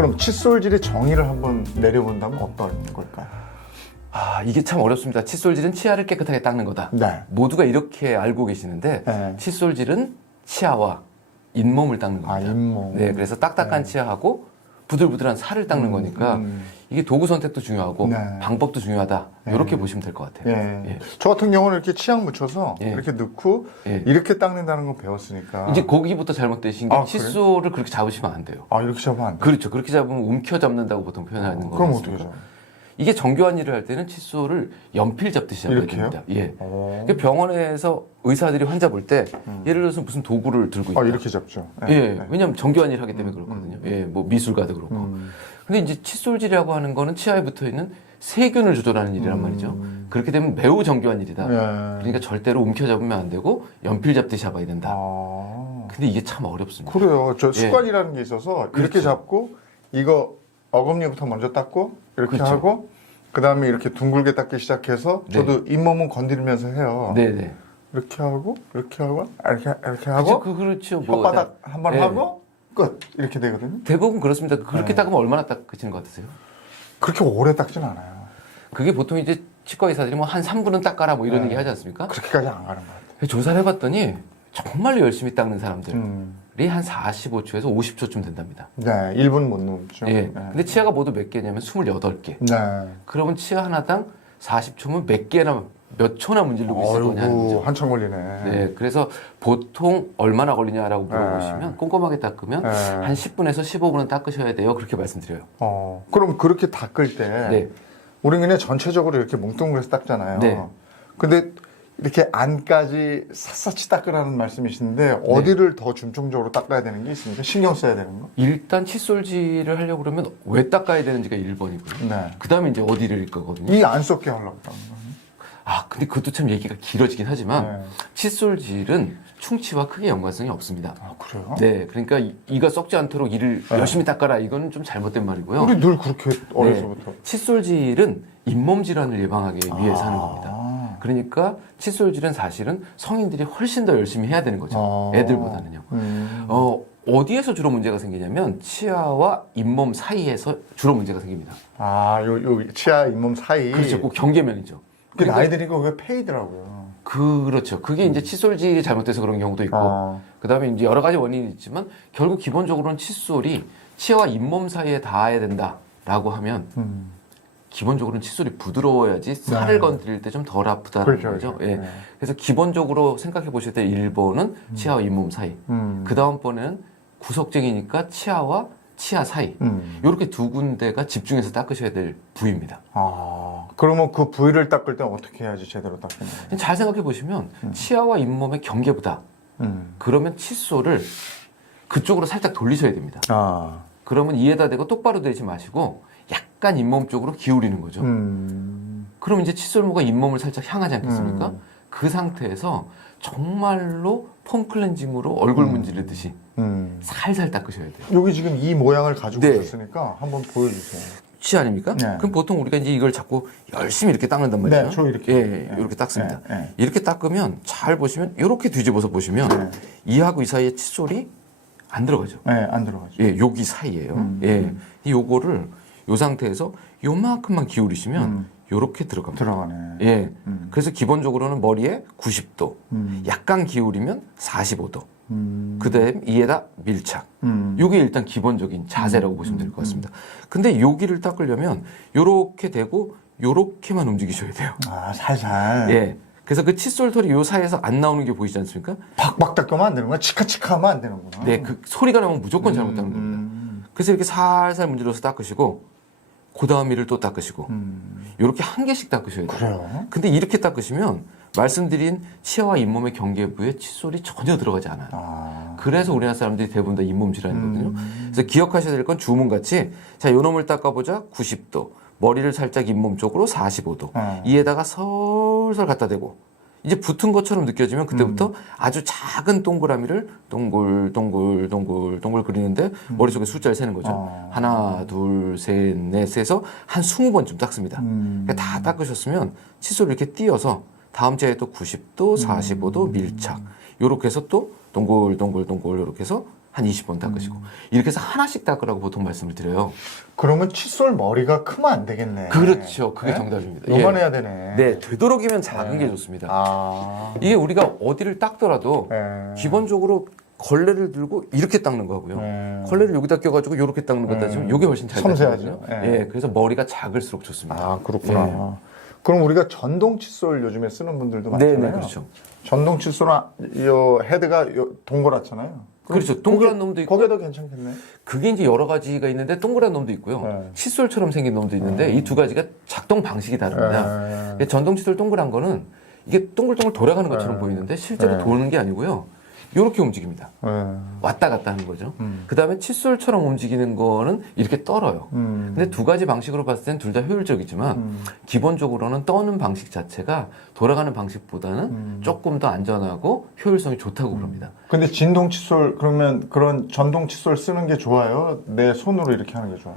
그럼 칫솔질의 정의를 한번 내려본다면 어떤 걸까요? 이게 참 어렵습니다. 칫솔질은 치아를 깨끗하게 닦는 거다. 네. 모두가 이렇게 알고 계시는데 네. 칫솔질은 치아와 잇몸을 닦는 겁니다. 잇몸. 네, 그래서 딱딱한 치아하고 부들부들한 살을 닦는 거니까 이게 도구 선택도 중요하고 네. 방법도 중요하다. 이렇게 보시면 될 것 같아요. 예. 예. 저 같은 경우는 이렇게 치약 묻혀서 예. 이렇게 넣고 예. 이렇게 닦는다는 거 배웠으니까. 이제 거기부터 잘못되신 게 그래요? 칫솔을 그렇게 잡으시면 안 돼요. 이렇게 잡으면 안 돼. 그렇죠. 그렇게 잡으면 움켜 잡는다고 보통 표현하는 거예요. 그럼 어떻게 잡아요? 이게 정교한 일을 할 때는 칫솔을 연필 잡듯이 잡아야 이렇게요? 됩니다. 예. 오. 그 병원에서 의사들이 환자 볼 때 예를 들어서 무슨 도구를 들고 있다. 이렇게 잡죠. 예. 왜냐면 정교한 일을 하기 때문에 그렇거든요. 예. 뭐 미술가도 그렇고. 근데 이제 칫솔질이라고 하는 거는 치아에 붙어 있는 세균을 조절하는 일이란 말이죠. 그렇게 되면 매우 정교한 일이다. 그러니까 절대로 움켜 잡으면 안 되고 연필 잡듯이 잡아야 된다. 근데 이게 참 어렵습니다. 그래요. 저 습관이라는 게 있어서 이렇게 그렇죠. 잡고 이거 어금니부터 먼저 닦고 이렇게 그렇죠. 하고 그 다음에 이렇게 둥글게 닦기 시작해서 네. 저도 잇몸은 건드리면서 해요. 네네. 이렇게 하고 이렇게 하고 그렇죠. 혓바닥 한 번 네. 하고 끝 이렇게 되거든요. 대부분 그렇습니다. 그렇게 닦으면 얼마나 닦으시는 것 같으세요? 그렇게 오래 닦진 않아요. 그게 보통 이제 치과 의사들이 뭐 한 3분은 닦아라 뭐 이런 네. 얘기 하지 않습니까? 그렇게까지 안 가는 것 같아요. 조사를 해봤더니 정말로 열심히 닦는 사람들이 음. 한 45초에서 50초쯤 된답니다. 네, 1분 못 넘죠. 예. 네. 근데 치아가 모두 몇 개냐면 28개. 네. 그러면 치아 하나당 40초면 몇 개나 몇 초나 문지르고 있을 거냐 하는 거죠. 한참 걸리네. 네, 그래서 보통 얼마나 걸리냐라고 물어보시면 꼼꼼하게 닦으면 네. 한 10분에서 15분은 닦으셔야 돼요. 그렇게 말씀드려요. 그럼 그렇게 닦을 때 네. 우리는 그냥 전체적으로 이렇게 뭉뚱그려서 닦잖아요. 네. 근데 이렇게 안까지 샅샅이 닦으라는 말씀이신데 어디를 더 중점적으로 닦아야 되는 게 있습니까? 신경 써야 되는 거? 일단 칫솔질을 하려고 그러면 왜 닦아야 되는지가 1번이고요. 네. 그 다음에 이제 어디를 거거든요. 이 안 썩게 하려고 하는 거예요. 근데 그것도 참 얘기가 길어지긴 하지만 네. 칫솔질은 충치와 크게 연관성이 없습니다. 그래요? 네, 그러니까 이가 썩지 않도록 이를 열심히 닦아라. 이거는 좀 잘못된 말이고요. 우리 늘 그렇게 어려서부터. 칫솔질은 잇몸 질환을 예방하기 위해서 하는 겁니다. 그러니까 칫솔질은 사실은 성인들이 훨씬 더 열심히 해야 되는 거죠. 애들보다는요. 어디에서 주로 문제가 생기냐면 치아와 잇몸 사이에서 주로 문제가 생깁니다. 요 치아 잇몸 사이. 그렇죠. 꼭 경계면이죠. 그 나이 드니까 그게 페이더라고요. 그렇죠. 그게 이제 칫솔질이 잘못돼서 그런 경우도 있고, 그 다음에 이제 여러 가지 원인이 있지만, 결국 기본적으로는 칫솔이 치아와 잇몸 사이에 닿아야 된다라고 하면, 기본적으로는 칫솔이 부드러워야지 살을 건드릴 때 좀 덜 아프다는 그렇죠, 거죠. 그렇죠. 예. 네. 그래서 기본적으로 생각해 보실 때 1번은 치아와 잇몸 사이, 그 다음번에는 구석쟁이니까 치아와 치아 사이, 이렇게 두 군데가 집중해서 닦으셔야 될 부위입니다. 그러면 그 부위를 닦을 때 어떻게 해야지 제대로 닦는 거예요? 잘 생각해 보시면 치아와 잇몸의 경계보다 그러면 칫솔을 그쪽으로 살짝 돌리셔야 됩니다. 그러면 이에다 대고 똑바로 대지 마시고 약간 잇몸 쪽으로 기울이는 거죠. 그럼 이제 칫솔모가 잇몸을 살짝 향하지 않겠습니까? 그 상태에서 정말로 폼 클렌징으로 얼굴 문지르듯이 살살 닦으셔야 돼요. 여기 지금 이 모양을 가지고 네. 오셨으니까 한번 보여주세요. 치 아닙니까? 네. 그럼 보통 우리가 이제 이걸 자꾸 열심히 이렇게 닦는단 말이에요. 네, 저 이렇게. 예, 이렇게 닦습니다. 네, 네. 이렇게 닦으면 잘 보시면 이렇게 뒤집어서 보시면 이하고 이 사이에 칫솔이 안 들어가죠. 네, 안 들어가죠. 예, 여기 사이에요. 예, 요거를 요 상태에서 요만큼만 기울이시면 요렇게 들어갑니다. 들어가네. 예, 그래서 기본적으로는 머리에 90도, 약간 기울이면 45도. 그다음 이에다 밀착. 요게 일단 기본적인 자세라고 보시면 될 것 같습니다. 근데 여기를 닦으려면 요렇게 되고 요렇게만 움직이셔야 돼요. 살살. 예. 그래서 그 칫솔 털이 요 사이에서 안 나오는 게 보이지 않습니까? 박박 닦으면 안 되는구나. 치카치카 하면 안 되는구나. 네, 그 소리가 나면 무조건 잘못하는 겁니다. 그래서 이렇게 살살 문질러서 닦으시고 그 다음 이를 또 닦으시고 이렇게 한 개씩 닦으셔야 돼요. 그래요? 근데 이렇게 닦으시면 말씀드린 치아와 잇몸의 경계부에 칫솔이 전혀 들어가지 않아요. 그래서 우리나라 사람들이 대부분 다 잇몸 질환이거든요. 그래서 기억하셔야 될 건 주문같이 자, 요 놈을 닦아보자 90도, 머리를 살짝 잇몸 쪽으로 45도, 이에다가 설설 갖다 대고 이제 붙은 것처럼 느껴지면 그때부터 아주 작은 동그라미를 동글 그리는데 머릿속에 숫자를 세는 거죠. 하나, 둘, 셋, 넷 해서 한 20번쯤 닦습니다. 그러니까 다 닦으셨으면 칫솔을 이렇게 띄어서 다음 주에 또 90도, 45도 밀착 요렇게 해서 또 동글동글 요렇게 해서 한 20번 닦으시고 이렇게 해서 하나씩 닦으라고 보통 말씀을 드려요. 그러면 칫솔 머리가 크면 안 되겠네. 그렇죠. 그게 네? 정답입니다. 요만해야 되네. 네, 되도록이면 작은 게 좋습니다. 아. 이게 우리가 어디를 닦더라도 네. 기본적으로 걸레를 들고 이렇게 닦는 거고요. 걸레를 여기다 껴가지고 이렇게 닦는 것다 지금 이게 훨씬 잘 섬세하죠. 닦거든요. 예, 그래서 머리가 작을수록 좋습니다. 아, 그렇구나. 그럼 우리가 전동 칫솔 요즘에 쓰는 분들도 많잖아요. 네, 그렇죠. 전동 칫솔은 요 헤드가 동그랗잖아요. 그렇죠. 동그란 놈도 있고. 거기에도 괜찮겠네. 그게 이제 여러 가지가 있는데 동그란 놈도 있고요. 네. 칫솔처럼 생긴 놈도 있는데 이 두 가지가 작동 방식이 다릅니다. 네. 전동 칫솔 동그란 거는 이게 동글동글 돌아가는 것처럼 보이는데 실제로 네. 도는 게 아니고요. 이렇게 움직입니다. 네. 왔다 갔다 하는 거죠. 그 다음에 칫솔처럼 움직이는 거는 이렇게 떨어요. 근데 두 가지 방식으로 봤을 땐 둘 다 효율적이지만 기본적으로는 떠는 방식 자체가 돌아가는 방식보다는 조금 더 안전하고 효율성이 좋다고 그럽니다. 근데 진동 칫솔 그러면 그런 전동 칫솔 쓰는 게 좋아요? 내 손으로 이렇게 하는 게 좋아요?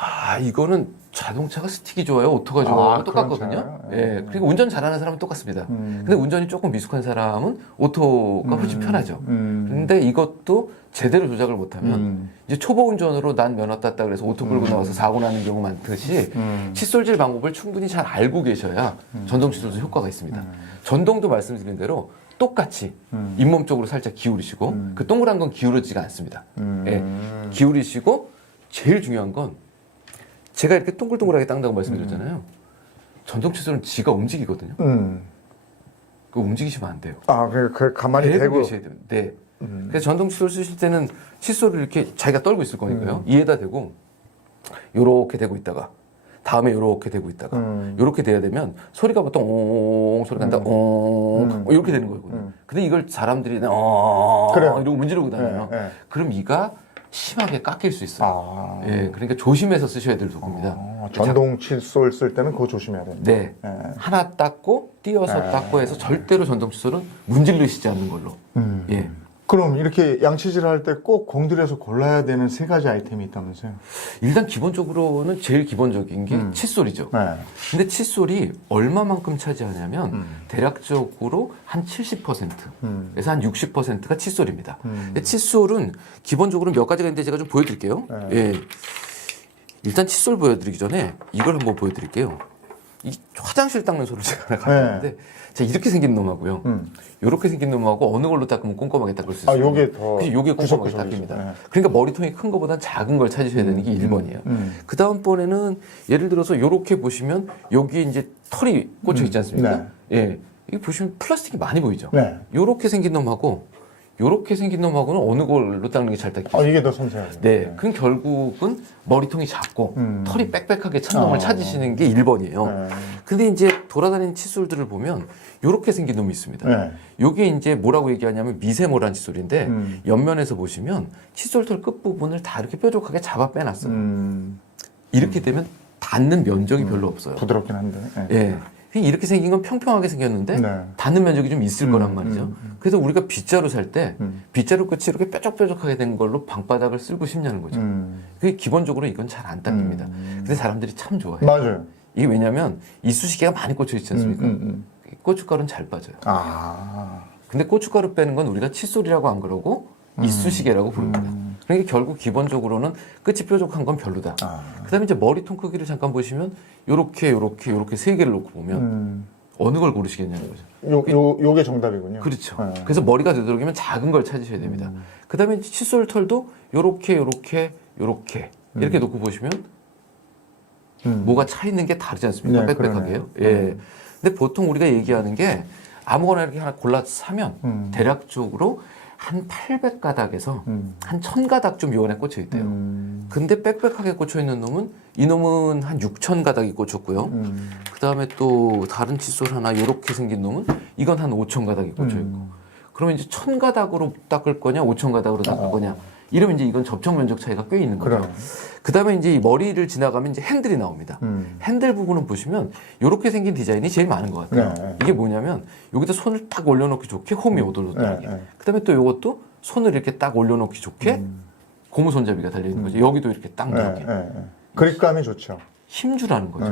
아, 이거는 자동차가 스틱이 좋아요? 오토가 좋아요? 아, 똑같거든요. 그런 차이요? 예. 그리고 운전 잘하는 사람은 똑같습니다. 근데 운전이 조금 미숙한 사람은 오토가 훨씬 편하죠. 근데 이것도 제대로 조작을 못하면 이제 초보 운전으로 난 면허 땄다 그래서 오토 끌고 나와서 사고 나는 경우 많듯이 칫솔질 방법을 충분히 잘 알고 계셔야 전동 칫솔도 효과가 있습니다. 전동도 말씀드린 대로 똑같이 잇몸 쪽으로 살짝 기울이시고 그 동그란 건 기울어지지가 않습니다. 예. 기울이시고 제일 중요한 건 제가 이렇게 동글동글하게 닦는다고 말씀드렸잖아요. 전동 칫솔은 지가 움직이거든요. 그 움직이시면 안 돼요. 아, 그 가만히 대고 대고. 계셔야 돼요. 네. 그래서 전동 칫솔 쓰실 때는 칫솔을 이렇게 자기가 떨고 있을 거니까요. 이에다 대고 요렇게 대고 있다가 다음에 요렇게 대고 있다가 요렇게 돼야 되면 소리가 보통 옹 소리가 난다. 옹 이렇게 되는 거거든요. 근데 이걸 사람들이 그래요. 이러고 문지르고 다녀요. 네. 그럼 이가 심하게 깎일 수 있어요. 아. 예, 그러니까 조심해서 쓰셔야 될 도구입니다. 전동 칫솔 쓸 때는 그거 조심해야 됩니다. 네. 하나 닦고 띄어서 닦고 해서 절대로 전동 칫솔은 문질르시지 않는 걸로. 예. 그럼 이렇게 양치질 할 때 꼭 공들여서 골라야 되는 세 가지 아이템이 있다면서요? 일단 기본적으로는 제일 기본적인 게 칫솔이죠. 네. 근데 칫솔이 얼마만큼 차지하냐면 대략적으로 한 70%에서 한 60%가 칫솔입니다. 근데 칫솔은 기본적으로 몇 가지가 있는데 제가 좀 보여드릴게요. 네. 예. 일단 칫솔 보여드리기 전에 이걸 한번 보여드릴게요. 이 화장실 닦는 소를 제가 하나 가져왔는데 제가 이렇게 생긴 놈하고요. 이렇게 생긴 놈하고 어느 걸로 닦으면 꼼꼼하게 닦을 수 있어요. 아, 요게 더 그치, 요게 꼼꼼하게 구석구석이죠. 닦입니다. 네. 그러니까 머리통이 큰 것보단 작은 걸 찾으셔야 되는 게 1번이에요. 그 다음번에는 예를 들어서 이렇게 보시면 여기 이제 털이 꽂혀 있지 않습니까? 예. 이게 보시면 플라스틱이 많이 보이죠? 네. 요렇게 생긴 놈하고 요렇게 생긴 놈하고는 어느 걸로 닦는 게 잘 닦이죠? 아, 이게 더 섬세하죠. 네. 그럼 결국은 머리통이 작고 털이 빽빽하게 찬 놈을 찾으시는 게 1번이에요. 근데 이제 돌아다니는 칫솔들을 보면 요렇게 생긴 놈이 있습니다. 네. 요게 이제 뭐라고 얘기하냐면 미세모란 칫솔인데 옆면에서 보시면 칫솔털 끝부분을 다 이렇게 뾰족하게 잡아 빼놨어요. 이렇게 되면 닿는 면적이 별로 없어요. 부드럽긴 한데. 네. 예. 이렇게 생긴 건 평평하게 생겼는데 네. 닿는 면적이 좀 있을 거란 말이죠. 그래서 우리가 빗자루 살 때 빗자루 끝이 이렇게 뾰족뾰족하게 된 걸로 방바닥을 쓸고 싶냐는 거죠. 그게 기본적으로 이건 잘 안 닦입니다. 근데 사람들이 참 좋아해요. 맞아요. 이게 왜냐면 이쑤시개가 많이 꽂혀 있지 않습니까? 고춧가루는 잘 빠져요. 아. 근데 고춧가루 빼는 건 우리가 칫솔이라고 안 그러고 이쑤시개라고 부릅니다. 그러니까 결국 기본적으로는 끝이 뾰족한 건 별로다. 그다음에 이제 머리통 크기를 잠깐 보시면 요렇게 세 개를 놓고 보면 어느 걸 고르시겠냐는 거죠. 요게 정답이군요. 그렇죠. 네. 그래서 머리가 되도록이면 작은 걸 찾으셔야 됩니다. 그다음에 이제 칫솔 털도 요렇게 이렇게 놓고 보시면 뭐가 차 있는 게 다르지 않습니까? 네, 빽빽하게요. 그러네요. 예. 근데 보통 우리가 얘기하는 게 아무거나 이렇게 하나 골라서 사면 대략적으로 한 800가닥에서 한 1000가닥 좀 요 안에 꽂혀 있대요. 근데 빽빽하게 꽂혀 있는 놈은 이놈은 한 6000가닥이 꽂혔고요. 그다음에 또 다른 칫솔 하나 요렇게 생긴 놈은 이건 한 5000가닥이 꽂혀 있고. 그러면 이제 1000가닥으로 닦을 거냐 5000가닥으로 닦을 거냐 이러면 이제 이건 접촉 면적 차이가 꽤 있는 거죠. 그래요. 그다음에 이제 이 머리를 지나가면 이제 핸들이 나옵니다. 핸들 부분은 보시면 이렇게 생긴 디자인이 제일 많은 것 같아요. 네. 이게 뭐냐면 여기다 손을 딱 올려놓기 좋게 홈이 오돌오돌하게. 네. 그다음에 또 이것도 손을 이렇게 딱 올려놓기 좋게 고무 손잡이가 달려 있는 거죠. 여기도 이렇게 딱 네, 넣게. 그립감이 좋죠. 힘주라는 거죠.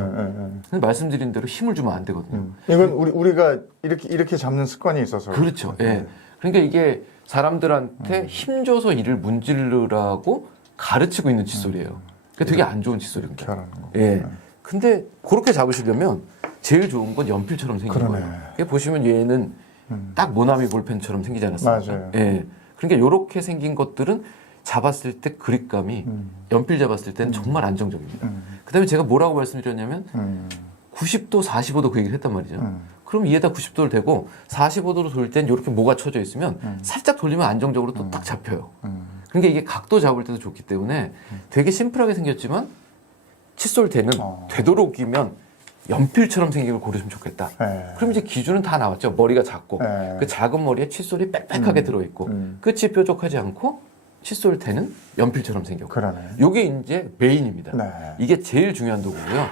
근데 말씀드린 대로 힘을 주면 안 되거든요. 이건 우리가 이렇게 잡는 습관이 있어서. 그렇죠. 예. 그러니까 이게 사람들한테 힘줘서 이를 문지르라고 가르치고 있는 칫솔이에요. 그러니까 되게 안 좋은 칫솔입니다. 하라는 거. 예. 근데 그렇게 잡으시려면 제일 좋은 건 연필처럼 생긴 그러네. 거예요. 이게 보시면 얘는 딱 모나미 볼펜처럼 생기지 않았습니까? 맞아요. 예. 그러니까 이렇게 생긴 것들은 잡았을 때 그립감이 연필 잡았을 때는 정말 안정적입니다. 그다음에 제가 뭐라고 말씀드렸냐면 90도, 45도 그 얘기를 했단 말이죠. 그럼 이에다 90도를 대고 45도로 돌릴 땐 이렇게 모가 쳐져 있으면 살짝 돌리면 안정적으로 또 딱 잡혀요. 그러니까 이게 각도 잡을 때도 좋기 때문에 되게 심플하게 생겼지만 칫솔 대는 되도록이면 연필처럼 생긴 걸 고르시면 좋겠다. 그럼 이제 기준은 다 나왔죠. 머리가 작고 그 작은 머리에 칫솔이 빽빽하게 들어있고 끝이 뾰족하지 않고 칫솔 대는 연필처럼 생겼고 그러네. 이게 이제 메인입니다. 네. 이게 제일 중요한 도구고요.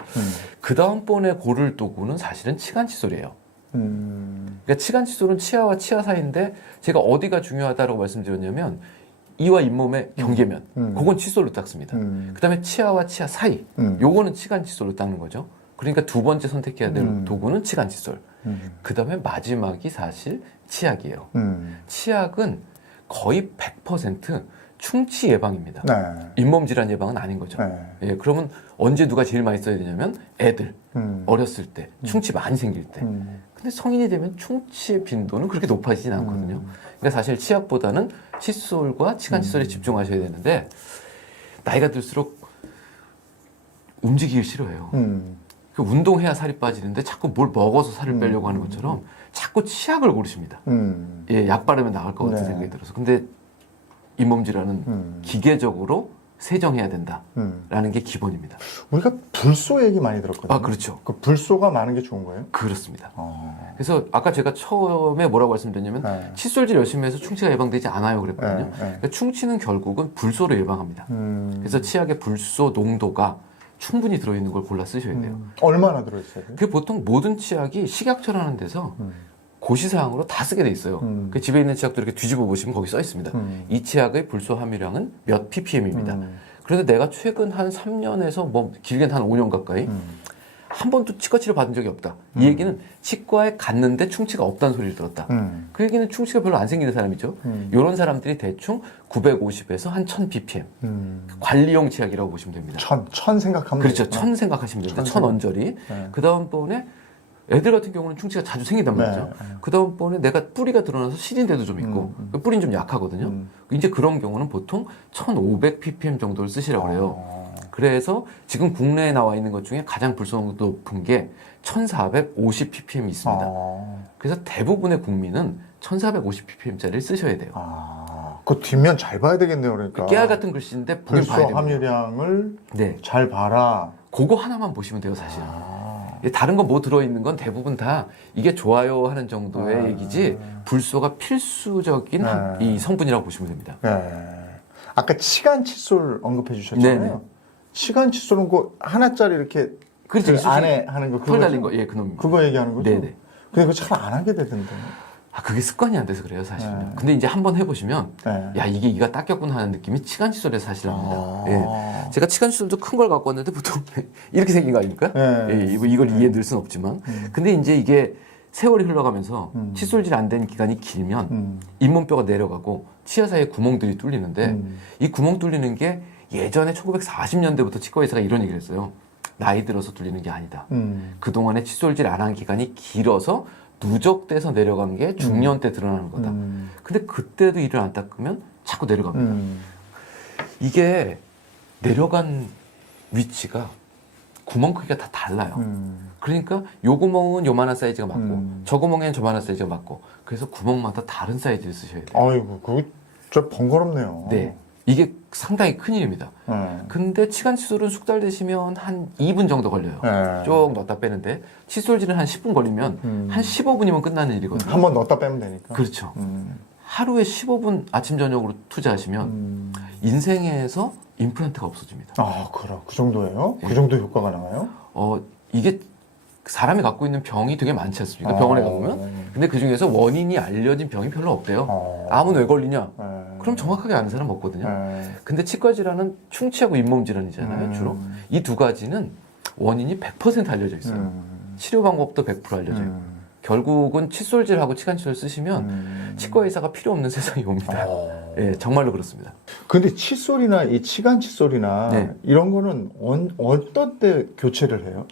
그 다음번에 고를 도구는 사실은 치간 칫솔이에요. 그러니까 치간 칫솔은 치아와 치아 사이인데 제가 어디가 중요하다고 말씀드렸냐면 이와 잇몸의 경계면 그건 칫솔로 닦습니다. 그 다음에 치아와 치아 사이 요거는 치간 칫솔로 닦는 거죠. 그러니까 두 번째 선택해야 될 도구는 치간 칫솔. 그 다음에 마지막이 사실 치약이에요. 치약은 거의 100% 충치 예방입니다. 네. 잇몸 질환 예방은 아닌 거죠. 네. 예, 그러면 언제 누가 제일 많이 써야 되냐면 애들 어렸을 때 충치 많이 생길 때. 근데 성인이 되면 충치의 빈도는 그렇게 높아지진 않거든요. 그러니까 사실 치약보다는 칫솔과 치간 칫솔에 집중하셔야 되는데 나이가 들수록 움직이기 싫어해요. 그 운동해야 살이 빠지는데 자꾸 뭘 먹어서 살을 빼려고 하는 것처럼 자꾸 치약을 고르십니다. 예, 약 바르면 나을 것 같은 네. 생각이 들어서. 근데 잇몸 질환은 기계적으로 세정해야 된다라는 게 기본입니다. 우리가 불소 얘기 많이 들었거든요. 아, 그렇죠. 그 불소가 많은 게 좋은 거예요? 그렇습니다. 그래서 아까 제가 처음에 뭐라고 말씀드렸냐면 네. 칫솔질 열심히 해서 충치가 예방되지 않아요 그랬거든요. 네, 네. 그러니까 충치는 결국은 불소로 예방합니다. 그래서 치약의 불소 농도가 충분히 들어있는 걸 골라 쓰셔야 돼요. 얼마나 들어있어요? 그 보통 모든 치약이 식약처라는 데서 고시사항으로 다 쓰게 돼 있어요. 그 집에 있는 치약도 이렇게 뒤집어 보시면 거기 써 있습니다. 이 치약의 불소 함유량은 몇 ppm입니다. 그런데 내가 최근 한 3년에서 뭐 길게는 한 5년 가까이 한 번도 치과 치료 받은 적이 없다. 이 얘기는 치과에 갔는데 충치가 없다는 소리를 들었다. 그 얘기는 충치가 별로 안 생기는 사람이죠. 이런 사람들이 대충 950에서 한 1000 ppm. 관리용 치약이라고 보시면 됩니다. 천 생각하면 그렇죠. 되구나. 1000 생각하시면 됩니다. 1000 언저리. 그 다음번에 애들 같은 경우는 충치가 자주 생긴단 말이죠. 그 다음번에 내가 뿌리가 드러나서 시린 데도 좀 있고 그 뿌리는 좀 약하거든요. 이제 그런 경우는 보통 1500 ppm 정도를 쓰시라고 그래요. 그래서 지금 국내에 나와 있는 것 중에 가장 불소농도 높은 게 1450 ppm이 있습니다. 그래서 대부분의 국민은 1450 ppm짜리를 쓰셔야 돼요. 그 뒷면 잘 봐야 되겠네요, 그러니까. 깨알 같은 글씨인데 보긴 봐야 불소 됩니다. 함유량을 네. 잘 봐라. 그거 하나만 보시면 돼요, 사실은. 다른 거 뭐 들어있는 건 대부분 다 이게 좋아요 하는 정도의 얘기지 불소가 필수적인 이 성분이라고 보시면 됩니다. 아까 치간 칫솔 언급해 주셨잖아요. 네네. 치간 칫솔은 그 하나짜리 이렇게 그렇죠. 그 이쑤시- 안에 하는 거 털 달린 거, 예, 그놈입니다. 그거 얘기하는 거죠? 네네. 근데 그거 잘 안 하게 되던데. 아, 그게 습관이 안 돼서 그래요, 사실은. 근데 이제 한번 해보시면, 야, 이게 이가 닦였구나 하는 느낌이 치간 칫솔에서 사실 납니다. 예. 제가 치간 칫솔도 큰 걸 갖고 왔는데 보통 이렇게 생긴 거 아닙니까? 예, 이걸 이해해 늘 수는 없지만. 근데 이제 이게 세월이 흘러가면서 칫솔질 안 된 기간이 길면 잇몸뼈가 내려가고 치아 사이에 구멍들이 뚫리는데 이 구멍 뚫리는 게 예전에 1940년대부터 치과 의사가 이런 얘기를 했어요. 나이 들어서 뚫리는 게 아니다. 그동안에 칫솔질 안 한 기간이 길어서 누적돼서 내려간 게 중년 때 드러나는 거다. 근데 그때도 이를 안 닦으면 자꾸 내려갑니다. 이게 내려간 위치가 구멍 크기가 다 달라요. 그러니까 요 구멍은 요만한 사이즈가 맞고 저 구멍에는 저만한 사이즈가 맞고 그래서 구멍마다 다른 사이즈를 쓰셔야 돼요. 아이고, 그거 진짜 번거롭네요. 네. 이게 상당히 큰일입니다. 근데 치간 칫솔은 숙달되시면 한 2분 정도 걸려요. 쭉 넣었다 빼는데 칫솔질은 한 10분 걸리면 한 15분이면 끝나는 일이거든요. 한 번 넣었다 빼면 되니까. 그렇죠. 하루에 15분 아침 저녁으로 투자하시면 인생에서 임플란트가 없어집니다. 아, 그래. 그 정도예요? 그 정도 효과가 나와요? 이게 사람이 갖고 있는 병이 되게 많지 않습니까? 병원에 가보면. 근데 그 중에서 원인이 알려진 병이 별로 없대요. 암은 왜 걸리냐? 그럼 정확하게 아는 사람 없거든요. 근데 치과 질환은 충치하고 잇몸 질환이잖아요, 주로. 이 두 가지는 원인이 100% 알려져 있어요. 치료 방법도 100% 알려져요. 결국은 칫솔질하고 치간칫솔 쓰시면 치과 의사가 필요 없는 세상이 옵니다. 예, 정말로 그렇습니다. 근데 칫솔이나 이 치간 칫솔이나 네. 이런 거는 어떤 때 교체를 해요?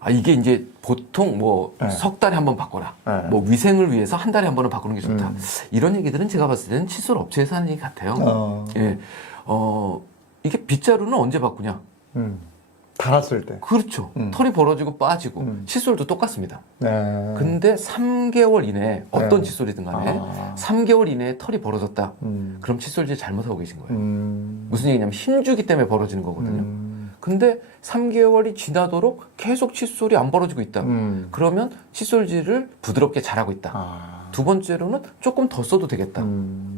아, 이게 이제 보통 뭐 네. 석 달에 한 번 바꿔라. 네. 뭐 위생을 위해서 한 달에 한 번은 바꾸는 게 좋다. 이런 얘기들은 제가 봤을 때는 칫솔 업체에서 하는 얘기 같아요. 예. 이게 빗자루는 언제 바꾸냐? 달았을 때. 그렇죠. 털이 벌어지고 빠지고 칫솔도 똑같습니다. 네. 근데 3개월 이내에 어떤 네. 칫솔이든 간에 3개월 이내에 털이 벌어졌다. 그럼 칫솔질 잘못하고 계신 거예요. 무슨 얘기냐면 힘주기 때문에 벌어지는 거거든요. 근데 3개월이 지나도록 계속 칫솔이 안 벌어지고 있다. 그러면 칫솔질을 부드럽게 잘하고 있다. 두 번째로는 조금 더 써도 되겠다.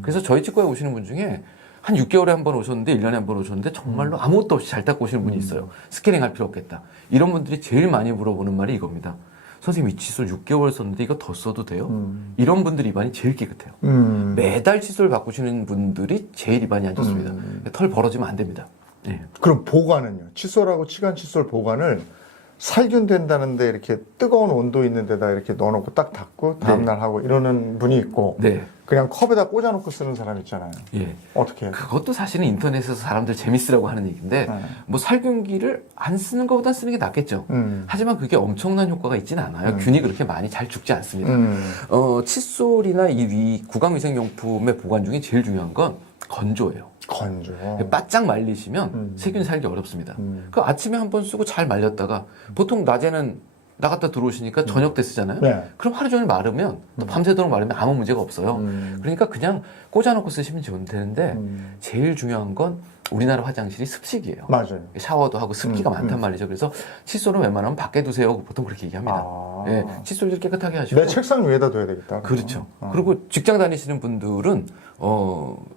그래서 저희 치과에 오시는 분 중에 한 6개월에 한 번 오셨는데 1년에 한 번 오셨는데 정말로 아무것도 없이 잘 닦고 오시는 분이 있어요. 스케일링 할 필요 없겠다. 이런 분들이 제일 많이 물어보는 말이 이겁니다. 선생님 이 칫솔 6개월 썼는데 이거 더 써도 돼요? 이런 분들 입안이 제일 깨끗해요. 매달 칫솔 바꾸시는 분들이 제일 입안이 안 좋습니다. 털 벌어지면 안 됩니다. 네. 그럼 보관은요? 칫솔하고 치간 칫솔 보관을 살균 된다는데 이렇게 뜨거운 온도 있는 데다 이렇게 넣어놓고 딱 닫고 다음날 하고 이러는 분이 있고 네. 그냥 컵에다 꽂아놓고 쓰는 사람 있잖아요. 예. 어떻게 해요? 그것도 사실은 인터넷에서 사람들 재밌으라고 하는 얘기인데 뭐 살균기를 안 쓰는 것보다 쓰는 게 낫겠죠. 하지만 그게 엄청난 효과가 있지는 않아요. 균이 그렇게 많이 잘 죽지 않습니다. 칫솔이나 이 구강위생용품의 보관 중에 제일 중요한 건 건조예요. 건조. 바짝 말리시면 세균이 살기 어렵습니다. 그 아침에 한 번 쓰고 잘 말렸다가 보통 낮에는 나갔다 들어오시니까 저녁 때 쓰잖아요. 네. 그럼 하루 종일 마르면 또 밤새도록 마르면 아무 문제가 없어요. 그러니까 그냥 꽂아놓고 쓰시면 되는데 제일 중요한 건 우리나라 화장실이 습식이에요. 맞아요. 샤워도 하고 습기가 많단 말이죠. 그래서 칫솔은 웬만하면 밖에 두세요. 보통 그렇게 얘기합니다. 예, 칫솔질 깨끗하게 하시고. 내 책상 위에다 둬야 되겠다. 그렇죠. 그리고 직장 다니시는 분들은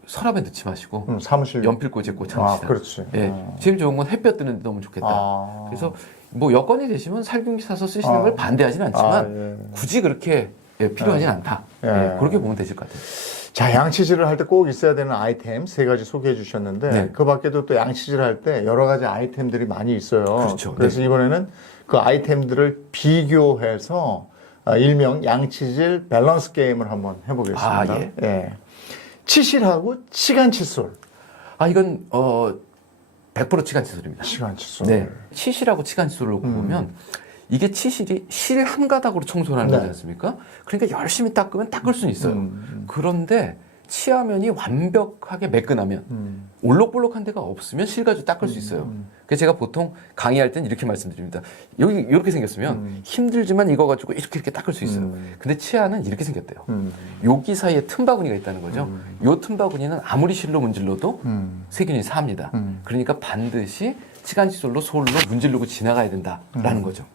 서랍에 넣지 마시고 사무실 연필 꽂이 꽂아놓으시다. 그렇지. 예, 제일 좋은 건 햇볕 드는데 너무 좋겠다. 그래서 뭐 여건이 되시면 살균기 사서 쓰시는 걸 반대하지는 않지만 굳이 그렇게 필요하진 않다. 예, 그렇게 보면 되실 것 같아요. 자, 양치질을 할 때 꼭 있어야 되는 아이템 3가지 소개해 주셨는데 네. 그 밖에도 또 양치질 할 때 여러 가지 아이템들이 많이 있어요. 그렇죠. 그래서 이번에는 그 아이템들을 비교해서 일명 양치질 밸런스 게임을 한번 해보겠습니다. 아, 예. 예. 치실하고 치간 칫솔. 이건 100% 치간 칫솔입니다. 치간 칫솔. 네. 치실하고 치간 칫솔을 놓고 보면 이게 치실이 실 한 가닥으로 청소를 하는 네. 거지 않습니까? 그러니까 열심히 닦으면 닦을 수는 있어요. 그런데 치아면이 완벽하게 매끈하면 올록볼록한 데가 없으면 실 가지고 닦을 수 있어요. 그래서 제가 보통 강의할 땐 이렇게 말씀드립니다. 여기 이렇게 생겼으면 힘들지만 이거 가지고 이렇게 닦을 수 있어요. 근데 치아는 이렇게 생겼대요. 여기 사이에 틈바구니가 있다는 거죠. 요 틈바구니는 아무리 실로 문질러도 세균이 삽니다. 그러니까 반드시 치간 칫솔로 솔로 문지르고 지나가야 된다라는 거죠.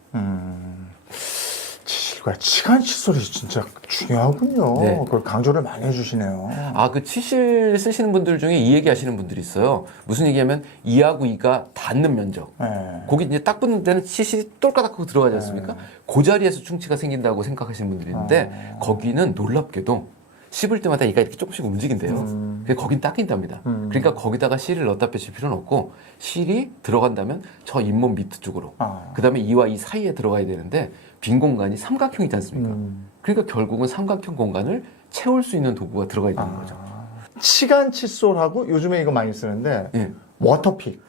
치실과 치간 칫솔이 진짜 중요하군요. 네. 그걸 강조를 많이 해주시네요. 그 치실 쓰시는 분들 중에 이 얘기 하시는 분들이 있어요. 무슨 얘기하면 이하고 이가 닿는 면적. 네. 거기 이제 딱 붙는 데는 치실이 똘까닥하고 들어가지 않습니까? 그 자리에서 충치가 생긴다고 생각하시는 분들이 있는데 거기는 놀랍게도 씹을 때마다 이가 이렇게 조금씩 움직인대요. 근데 거긴 닦인답니다. 그러니까 거기다가 실을 넣다 빼실 필요는 없고 실이 들어간다면 저 잇몸 밑 쪽으로 그 다음에 이와 이 사이에 들어가야 되는데 빈 공간이 삼각형이지 않습니까? 그러니까 결국은 삼각형 공간을 채울 수 있는 도구가 들어가 있다는 거죠. 치간 칫솔하고 요즘에 이거 많이 쓰는데 예. 워터픽.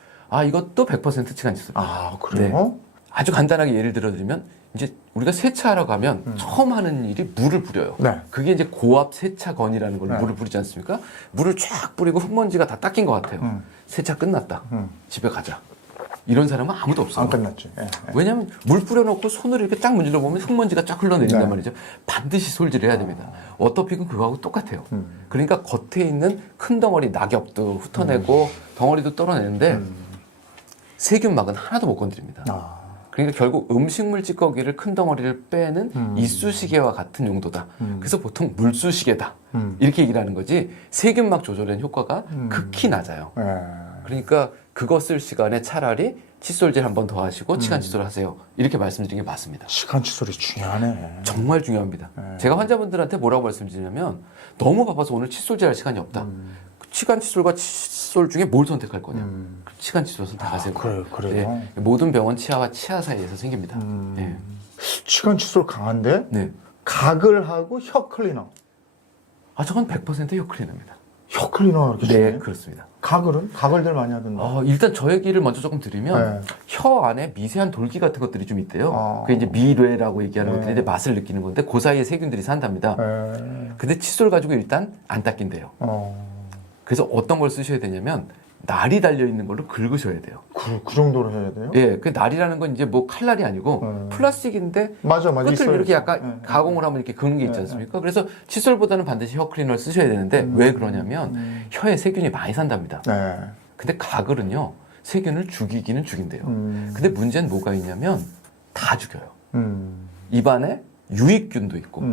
이것도 100% 치간 칫솔. 그래요? 아주 간단하게 예를 들어드리면 이제 우리가 세차하러 가면 처음 하는 일이 물을 뿌려요. 네. 그게 이제 고압 세차건이라는 걸로 물을 뿌리지 않습니까? 물을 쫙 뿌리고 흙먼지가 다 닦인 것 같아요. 세차 끝났다. 집에 가자. 이런 사람은 아무도 없어요. 안 끝났지. 예, 예. 왜냐하면 물 뿌려놓고 손으로 이렇게 쫙 문질러 보면 흙먼지가 쫙 흘러내린단 네. 말이죠. 반드시 솔질을 해야 됩니다. 워터픽은 그거하고 똑같아요. 그러니까 겉에 있는 큰 덩어리 낙엽도 훑어내고 덩어리도 떨어내는데 세균막은 하나도 못 건드립니다. 그러니까 결국 음식물 찌꺼기를 큰 덩어리를 빼는 이쑤시개와 같은 용도다. 그래서 보통 물쑤시개다. 이렇게 얘기를 하는 거지 세균막 조절엔 효과가 극히 낮아요. 그러니까 그거 쓸 시간에 차라리 칫솔질 한 번 더 하시고 치간 칫솔 하세요. 이렇게 말씀드린 게 맞습니다. 치간 칫솔이 중요하네. 정말 중요합니다. 제가 환자분들한테 뭐라고 말씀드리냐면 너무 바빠서 오늘 칫솔질 할 시간이 없다. 치간 칫솔과 칫솔 중에 뭘 선택할 거냐. 치간 칫솔 선택하세요. 그래요? 네, 모든 병은 치아와 치아 사이에서 생깁니다. 네. 치간 칫솔 강한데? 네. 가글 하고 혀 클리너. 저건 100% 혀클리너입니다. 혀 클리너 이렇게 네, 쓰네? 그렇습니다. 가글은? 가글들 많이 하던데. 일단 저 얘기를 먼저 조금 드리면 네. 혀 안에 미세한 돌기 같은 것들이 좀 있대요. 아. 그게 이제 미뢰라고 얘기하는 네. 것들인데 맛을 느끼는 건데 그 사이에 세균들이 산답니다. 네. 근데 칫솔 가지고 일단 안 닦인대요. 그래서 어떤 걸 쓰셔야 되냐면 날이 달려 있는 걸로 긁으셔야 돼요. 그 정도로 해야 돼요? 예, 그 날이라는 건 이제 뭐 칼날이 아니고 플라스틱인데 맞아. 끝을 있어요, 이렇게 있어요. 약간 가공을 하면 이렇게 긁는 게 있지 않습니까? 그래서 칫솔보다는 반드시 혀 클리너를 쓰셔야 되는데 왜 그러냐면 혀에 세균이 많이 산답니다. 네. 근데 가글은요 세균을 죽이기는 죽인대요. 근데 문제는 뭐가 있냐면 다 죽여요. 입안에 유익균도 있고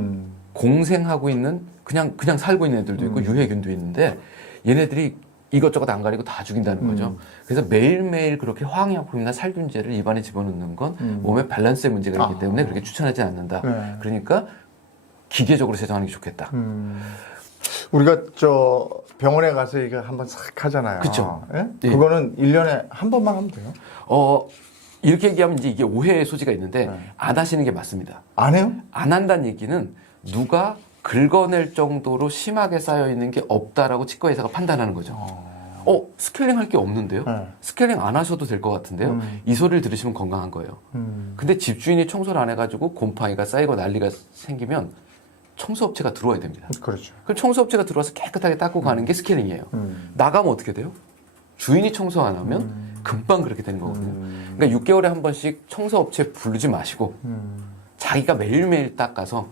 공생하고 있는 그냥 살고 있는 애들도 있고 유해균도 있는데 얘네들이 이것저것 안 가리고 다 죽인다는 거죠. 그래서 매일매일 그렇게 화학약품이나 살균제를 입안에 집어넣는 건 몸에 밸런스의 문제가 있기 때문에 그렇게 추천하지 않는다. 네. 그러니까 기계적으로 세정하는 게 좋겠다. 우리가 저 병원에 가서 이거 한번 싹 하잖아요. 그쵸. 예? 예. 그거는 1년에 한 번만 하면 돼요? 이렇게 얘기하면 이제 이게 오해의 소지가 있는데 네. 안 하시는 게 맞습니다. 안 해요? 안 한다는 얘기는 누가 긁어낼 정도로 심하게 쌓여 있는 게 없다라고 치과 의사가 판단하는 거죠. 스케일링 할 게 없는데요? 네. 스케일링 안 하셔도 될 것 같은데요? 이 소리를 들으시면 건강한 거예요. 근데 집주인이 청소를 안 해가지고 곰팡이가 쌓이고 난리가 생기면 청소업체가 들어와야 됩니다. 그렇죠. 그럼 청소업체가 들어와서 깨끗하게 닦고 가는 게 스케일링이에요. 나가면 어떻게 돼요? 주인이 청소 안 하면 금방 그렇게 되는 거거든요. 그러니까 6개월에 한 번씩 청소업체 부르지 마시고 자기가 매일매일 닦아서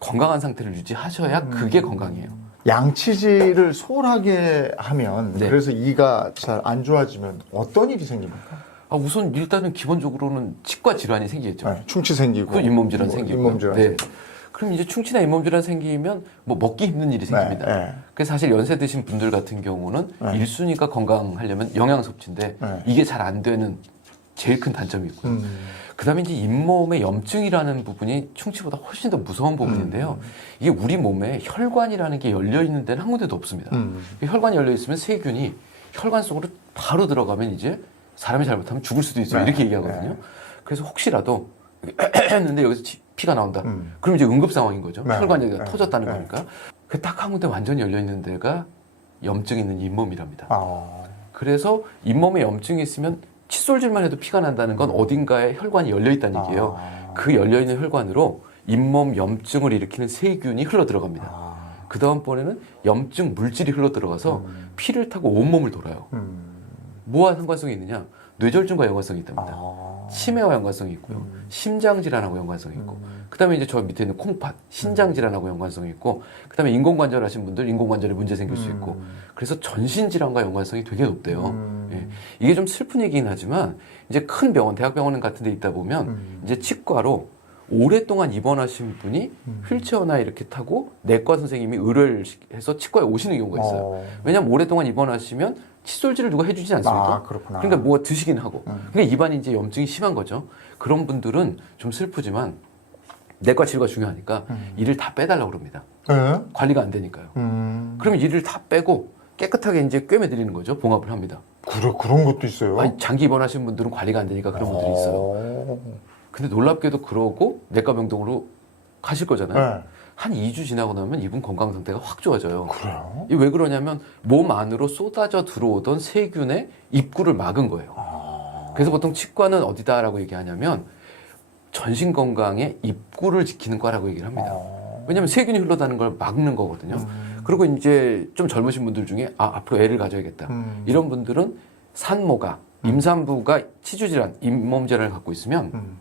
건강한 상태를 유지하셔야 그게 건강이에요. 양치질을 소홀하게 하면 네. 그래서 이가 잘 안 좋아지면 어떤 일이 생깁니까? 우선 일단은 기본적으로는 치과 질환이 생기겠죠. 네, 충치 생기고 또 잇몸 질환 생기고. 잇몸 질환 네. 생기고. 그럼 이제 충치나 잇몸 질환 생기면 뭐 먹기 힘든 일이 생깁니다. 네. 그래서 사실 연세 드신 분들 같은 경우는 네. 1순위가 건강하려면 영양 섭취인데 네. 이게 잘 안 되는 제일 큰 단점이 있고요. 그다음에 이제 잇몸의 염증이라는 부분이 충치보다 훨씬 더 무서운 부분인데요. 이게 우리 몸에 혈관이라는 게 열려 있는 데는 한 군데도 없습니다. 이 혈관이 열려 있으면 세균이 혈관 속으로 바로 들어가면 이제 사람이 잘못하면 죽을 수도 있어요. 네. 이렇게 얘기하거든요. 네. 그래서 혹시라도 했는데 여기서 피가 나온다. 그럼 이제 응급 상황인 거죠. 네. 혈관이 네. 터졌다는 네. 거니까. 그 딱 한 군데 완전히 열려 있는 데가 염증 있는 잇몸이랍니다. 그래서 잇몸에 염증이 있으면 칫솔질만 해도 피가 난다는 건 어딘가에 혈관이 열려 있다는 얘기예요. 그 열려 있는 혈관으로 잇몸 염증을 일으키는 세균이 흘러 들어갑니다. 그 다음번에는 염증 물질이 흘러 들어가서 피를 타고 온몸을 돌아요. 뭐와 상관성이 있느냐? 뇌졸중과 연관성이 있답니다. 치매와 연관성이 있고요. 심장 질환하고 연관성이 있고. 그다음에 이제 저 밑에 있는 콩팥, 신장 질환하고 연관성이 있고. 그다음에 인공관절 하신 분들 인공관절에 문제 생길 수 있고. 그래서 전신 질환과 연관성이 되게 높대요. 예. 이게 좀 슬픈 얘기긴 하지만 이제 큰 병원, 대학병원 같은 데 있다 보면 이제 치과로 오랫동안 입원하신 분이 휠체어나 이렇게 타고 내과 선생님이 의뢰를 해서 치과에 오시는 경우가 있어요. 왜냐하면 오랫동안 입원하시면 칫솔질을 누가 해주지 않습니까? 그렇구나. 그러니까 뭐가 드시긴 하고. 그러니까 입안이 이제 염증이 심한 거죠. 그런 분들은 좀 슬프지만 내과 치료가 중요하니까 이를 다 빼달라고 그럽니다. 네? 관리가 안 되니까요. 그러면 이를 다 빼고 깨끗하게 이제 꿰매드리는 거죠. 봉합을 합니다. 그런 것도 있어요? 아니, 장기 입원하신 분들은 관리가 안 되니까 그런 분들이 있어요. 근데 놀랍게도 그러고 내과 병동으로 가실 거잖아요. 네. 한 2주 지나고 나면 이분 건강 상태가 확 좋아져요. 그래요? 이게 왜 그러냐면 몸 안으로 쏟아져 들어오던 세균의 입구를 막은 거예요. 그래서 보통 치과는 어디다라고 얘기하냐면 전신 건강의 입구를 지키는 과라고 얘기를 합니다. 왜냐하면 세균이 흘러다는 걸 막는 거거든요. 그리고 이제 좀 젊으신 분들 중에 앞으로 애를 가져야겠다. 이런 분들은 산모가 임산부가 치주질환, 잇몸 질환을 갖고 있으면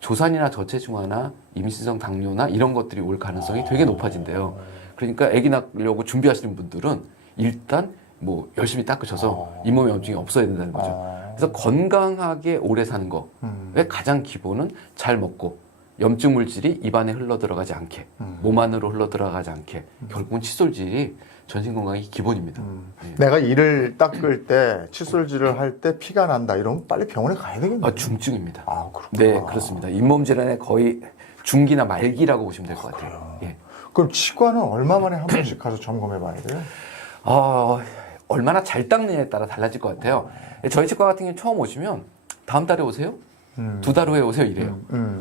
조산이나 저체중아나 임신성 당뇨나 이런 것들이 올 가능성이 되게 높아진대요. 그러니까 아기 낳으려고 준비하시는 분들은 일단 뭐 열심히 닦으셔서 잇몸에 염증이 없어야 된다는 거죠. 그래서 건강하게 오래 사는 거의 가장 기본은 잘 먹고 염증 물질이 입안에 흘러 들어가지 않게, 몸 안으로 흘러 들어가지 않게, 결국은 칫솔질이 전신 건강이 기본입니다. 예. 내가 이를 닦을 때 칫솔질을 할 때 피가 난다 이러면 빨리 병원에 가야 되겠네요. 아, 중증입니다. 아, 그렇구나. 네, 그렇습니다. 잇몸 질환의 거의 중기나 말기라고 보시면 될 것 같아요. 예. 그럼 치과는 얼마 만에 한 번씩 가서 점검해 봐야 돼요? 얼마나 잘 닦느냐에 따라 달라질 것 같아요. 저희 치과 같은 경우 처음 오시면 다음 달에 오세요? 2달 후에 오세요? 이래요.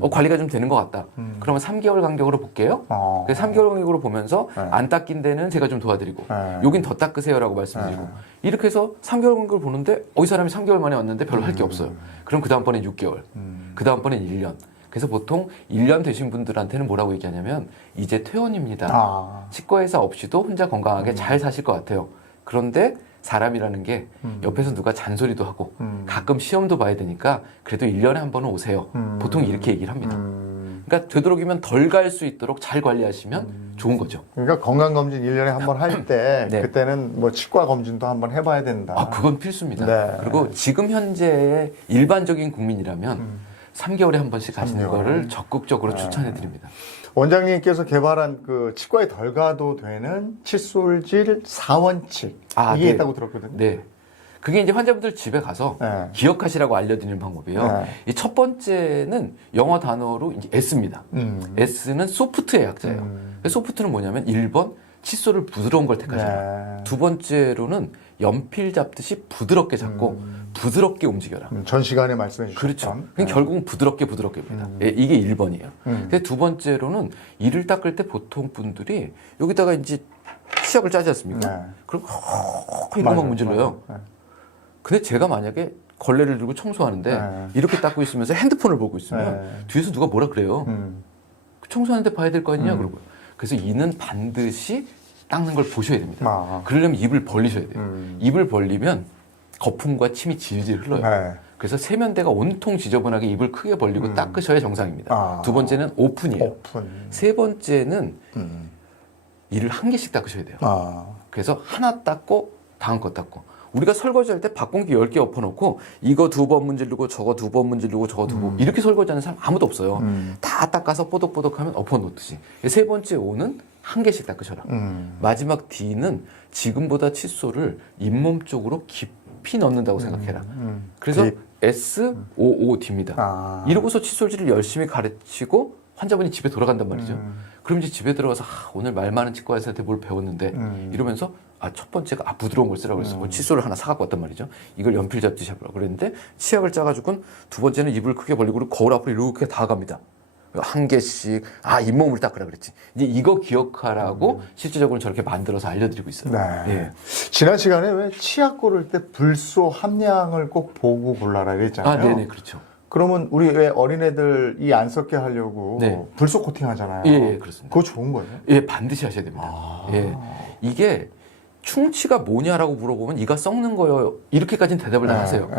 관리가 좀 되는 것 같다. 그러면 3개월 간격으로 볼게요. 그래서 3개월 간격으로 보면서 네. 안 닦인 데는 제가 좀 도와드리고 네. 여긴 더 닦으세요라고 말씀드리고 이렇게 해서 3개월 간격을 보는데 이 사람이 3개월 만에 왔는데 별로 할 게 없어요. 그럼 그 다음번엔 6개월, 그 다음번엔 1년. 그래서 보통 1년 되신 분들한테는 뭐라고 얘기하냐면 이제 퇴원입니다. 치과의사 없이도 혼자 건강하게 잘 사실 것 같아요. 그런데 사람이라는 게 옆에서 누가 잔소리도 하고 가끔 시험도 봐야 되니까 그래도 1년에 한 번은 오세요. 보통 이렇게 얘기를 합니다. 그러니까 되도록이면 덜 갈 수 있도록 잘 관리하시면 좋은 거죠. 그러니까 건강검진 1년에 한 번 할 때 네. 그때는 뭐 치과 검진도 한번 해봐야 된다. 그건 필수입니다. 네. 그리고 지금 현재의 일반적인 국민이라면 3개월에 한 번씩 가시는 3개월. 거를 적극적으로 추천해 드립니다. 원장님께서 개발한 그 치과에 덜 가도 되는 칫솔질 4원칙 이게 네. 있다고 들었거든요. 네. 그게 이제 환자분들 집에 가서 네. 기억하시라고 알려드리는 방법이에요. 네. 이 첫 번째는 영어 단어로 이제 S입니다. S는 소프트의 약자예요. 소프트는 뭐냐면 1번 칫솔을 부드러운 걸 택하셔라. 네. 두 번째로는 연필 잡듯이 부드럽게 잡고 부드럽게 움직여라. 전 시간에 말씀해 주셨던. 그렇죠. 그러니까 결국은 부드럽게입니다. 예, 이게 1번이에요. 근데 두 번째로는 이를 닦을 때 보통 분들이 여기다가 이제 치약을 짜지 않습니까? 네. 그럼 이거 막 문질러요. 네. 근데 제가 만약에 걸레를 들고 청소하는데 네. 이렇게 닦고 있으면서 핸드폰을 보고 있으면 네. 뒤에서 누가 뭐라 그래요. 청소하는데 봐야 될 거 아니냐 그러고요. 그래서 이는 반드시 닦는 걸 보셔야 됩니다. 그러려면 입을 벌리셔야 돼요. 입을 벌리면 거품과 침이 질질 흘러요. 네. 그래서 세면대가 온통 지저분하게 입을 크게 벌리고 닦으셔야 정상입니다. 두 번째는 오픈이에요. 오픈. 세 번째는 이를 한 개씩 닦으셔야 돼요. 그래서 하나 닦고 다음 거 닦고. 우리가 설거지할 때 밥공기 10개 엎어놓고 이거 2번 문지르고 저거 2번 문지르고 저거 2번 이렇게 설거지하는 사람 아무도 없어요. 다 닦아서 뽀독뽀독하면 엎어놓듯이. 세 번째 O는 한 개씩 닦으셔라. 마지막 D는 지금보다 칫솔을 잇몸 쪽으로 깊이 넣는다고 생각해라. 그래서 SOOD입니다. 이러고서 칫솔질을 열심히 가르치고 환자분이 집에 돌아간단 말이죠. 그럼 이제 집에 들어가서 오늘 말 많은 치과의사한테 뭘 배웠는데 이러면서 첫 번째가 부드러운 걸 쓰라고 그랬어. 칫솔을 하나 사갖고 왔단 말이죠. 이걸 연필 잡듯이 해보라고 그랬는데 치약을 짜가지고는 두 번째는 입을 크게 벌리고 그리고 거울 앞으로 이렇게 다 갑니다. 한 개씩 잇몸을 닦으라 그랬지. 이제 이거 기억하라고 실질적으로 저렇게 만들어서 알려드리고 있어요. 네. 예. 지난 시간에 왜 치약 고를 때 불소 함량을 꼭 보고 골라라 이랬잖아요. 네네, 그렇죠. 그러면 우리 왜 어린애들 이 안 썩게 하려고 네. 불소 코팅 하잖아요. 예, 그렇습니다. 그거 좋은 거예요? 예, 반드시 하셔야 됩니다. 예. 이게 충치가 뭐냐라고 물어보면 이가 썩는 거요. 이렇게까지는 대답을 다 하세요.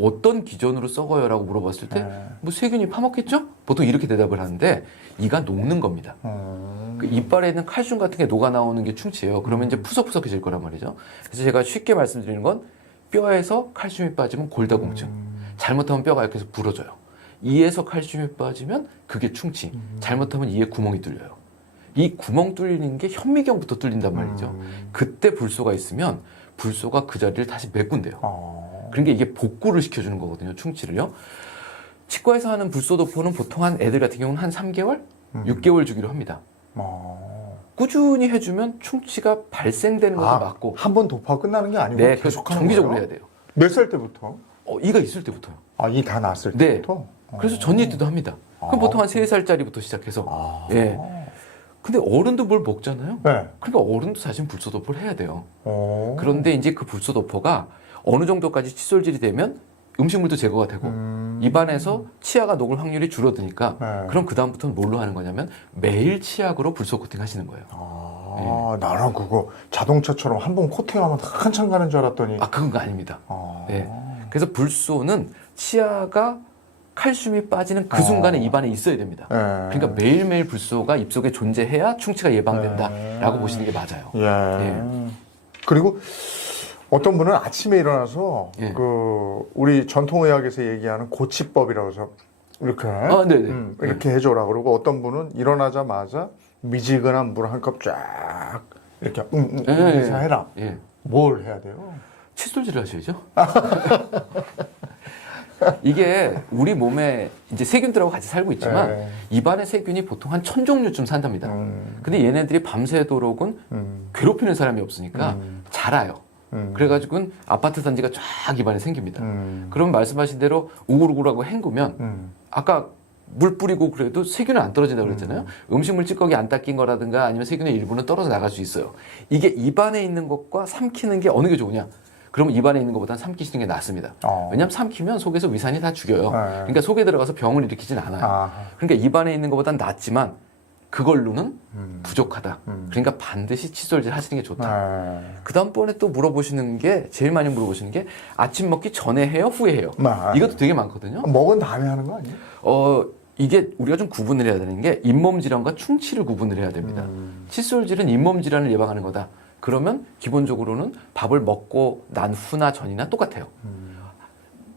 어떤 기준으로 썩어요라고 물어봤을 때 뭐 세균이 파먹겠죠? 보통 이렇게 대답을 하는데 이가 녹는 겁니다. 그 이빨에 있는 칼슘 같은 게 녹아 나오는 게 충치예요. 그러면 이제 푸석푸석해질 거란 말이죠. 그래서 제가 쉽게 말씀드리는 건 뼈에서 칼슘이 빠지면 골다공증. 잘못하면 뼈가 이렇게 해서 부러져요. 이에서 칼슘이 빠지면 그게 충치. 잘못하면 이에 구멍이 뚫려요. 이 구멍 뚫리는 게 현미경부터 뚫린단 말이죠. 그때 불소가 있으면 불소가 그 자리를 다시 메꾼대요. 그러니까 이게 복구를 시켜주는 거거든요. 충치를요. 치과에서 하는 불소도포는 보통 한 애들 같은 경우는 한 3개월, 6개월 주기로 합니다. 꾸준히 해주면 충치가 발생되는 것도 맞고. 한 번 도포가 끝나는 게 아니고 네, 계속 하는 정기적으로 거예요? 해야 돼요. 몇 살 때부터? 이가 있을 때부터요. 이 다 났을 네. 때부터? 그래서 전이 때도 합니다. 그럼 보통 한 3살짜리부터 시작해서. 예. 근데 어른도 뭘 먹잖아요. 네. 그러니까 어른도 사실 불소도포를 해야 돼요. 오. 그런데 이제 그 불소도포가 어느 정도까지 칫솔질이 되면 음식물도 제거가 되고 입안에서 치아가 녹을 확률이 줄어드니까 네. 그럼 그 다음부터는 뭘로 하는 거냐면 매일 치약으로 불소 코팅 하시는 거예요. 나는 그거 자동차처럼 한 번 코팅하면 한참 가는 줄 알았더니. 그건 아닙니다. 네. 그래서 불소는 치아가 칼슘이 빠지는 그 순간에 입안에 있어야 됩니다. 그러니까 매일매일 불소가 입속에 존재해야 충치가 예방된다라고 보시는 게 맞아요. 예. 그리고 어떤 분은 아침에 일어나서 예. 우리 전통의학에서 얘기하는 고치법이라고 해서 이렇게 네네. 이렇게 해줘라. 그러고 어떤 분은 일어나자마자 미지근한 물 한 컵 쫙 이렇게 해서 해라. 뭘 해야 돼요? 칫솔질을 하셔야죠. 이게 우리 몸에 이제 세균들하고 같이 살고 있지만 입안에 세균이 보통 한 1000종류쯤 산답니다. 근데 얘네들이 밤새도록은 괴롭히는 사람이 없으니까 자라요. 그래가지고 아파트 단지가 쫙 입안에 생깁니다. 그럼 말씀하신 대로 우글우글하고 헹구면 아까 물 뿌리고 그래도 세균은 안 떨어진다고 그랬잖아요. 음식물 찌꺼기 안 닦인 거라든가 아니면 세균의 일부는 떨어져 나갈 수 있어요. 이게 입안에 있는 것과 삼키는 게 어느 게 좋으냐? 그러면 입안에 있는 것보다는 삼키시는 게 낫습니다. 왜냐하면 삼키면 속에서 위산이 다 죽여요. 그러니까 속에 들어가서 병을 일으키진 않아요. 그러니까 입안에 있는 것보다는 낫지만 그걸로는 부족하다. 그러니까 반드시 칫솔질 하시는 게 좋다. 그 다음번에 또 물어보시는 게 제일 많이 물어보시는 게 아침 먹기 전에 해요? 후에 해요? 이것도 되게 많거든요. 먹은 다음에 하는 거 아니에요? 이게 우리가 좀 구분을 해야 되는 게 잇몸 질환과 충치를 구분을 해야 됩니다. 칫솔질은 잇몸 질환을 예방하는 거다. 그러면 기본적으로는 밥을 먹고 난 후나 전이나 똑같아요.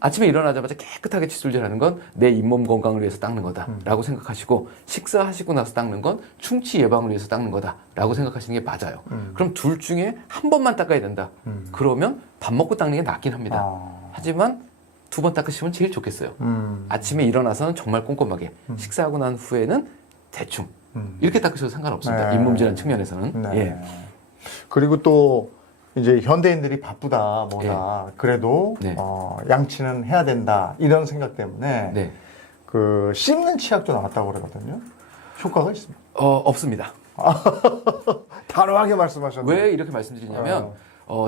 아침에 일어나자마자 깨끗하게 칫솔질하는 건 내 잇몸 건강을 위해서 닦는 거다라고 생각하시고 식사하시고 나서 닦는 건 충치 예방을 위해서 닦는 거다라고 생각하시는 게 맞아요. 그럼 둘 중에 한 번만 닦아야 된다. 그러면 밥 먹고 닦는 게 낫긴 합니다. 하지만 2번 닦으시면 제일 좋겠어요. 아침에 일어나서는 정말 꼼꼼하게 식사하고 난 후에는 대충 이렇게 닦으셔도 상관없습니다. 잇몸 질환 측면에서는. 그리고 또 이제 현대인들이 바쁘다 뭐다 그래도 양치는 해야 된다 이런 생각 때문에 그 씹는 치약도 나왔다고 그러거든요. 효과가 있습니다. 없습니다. 단호하게 말씀하셨네요. 왜 이렇게 말씀드리냐면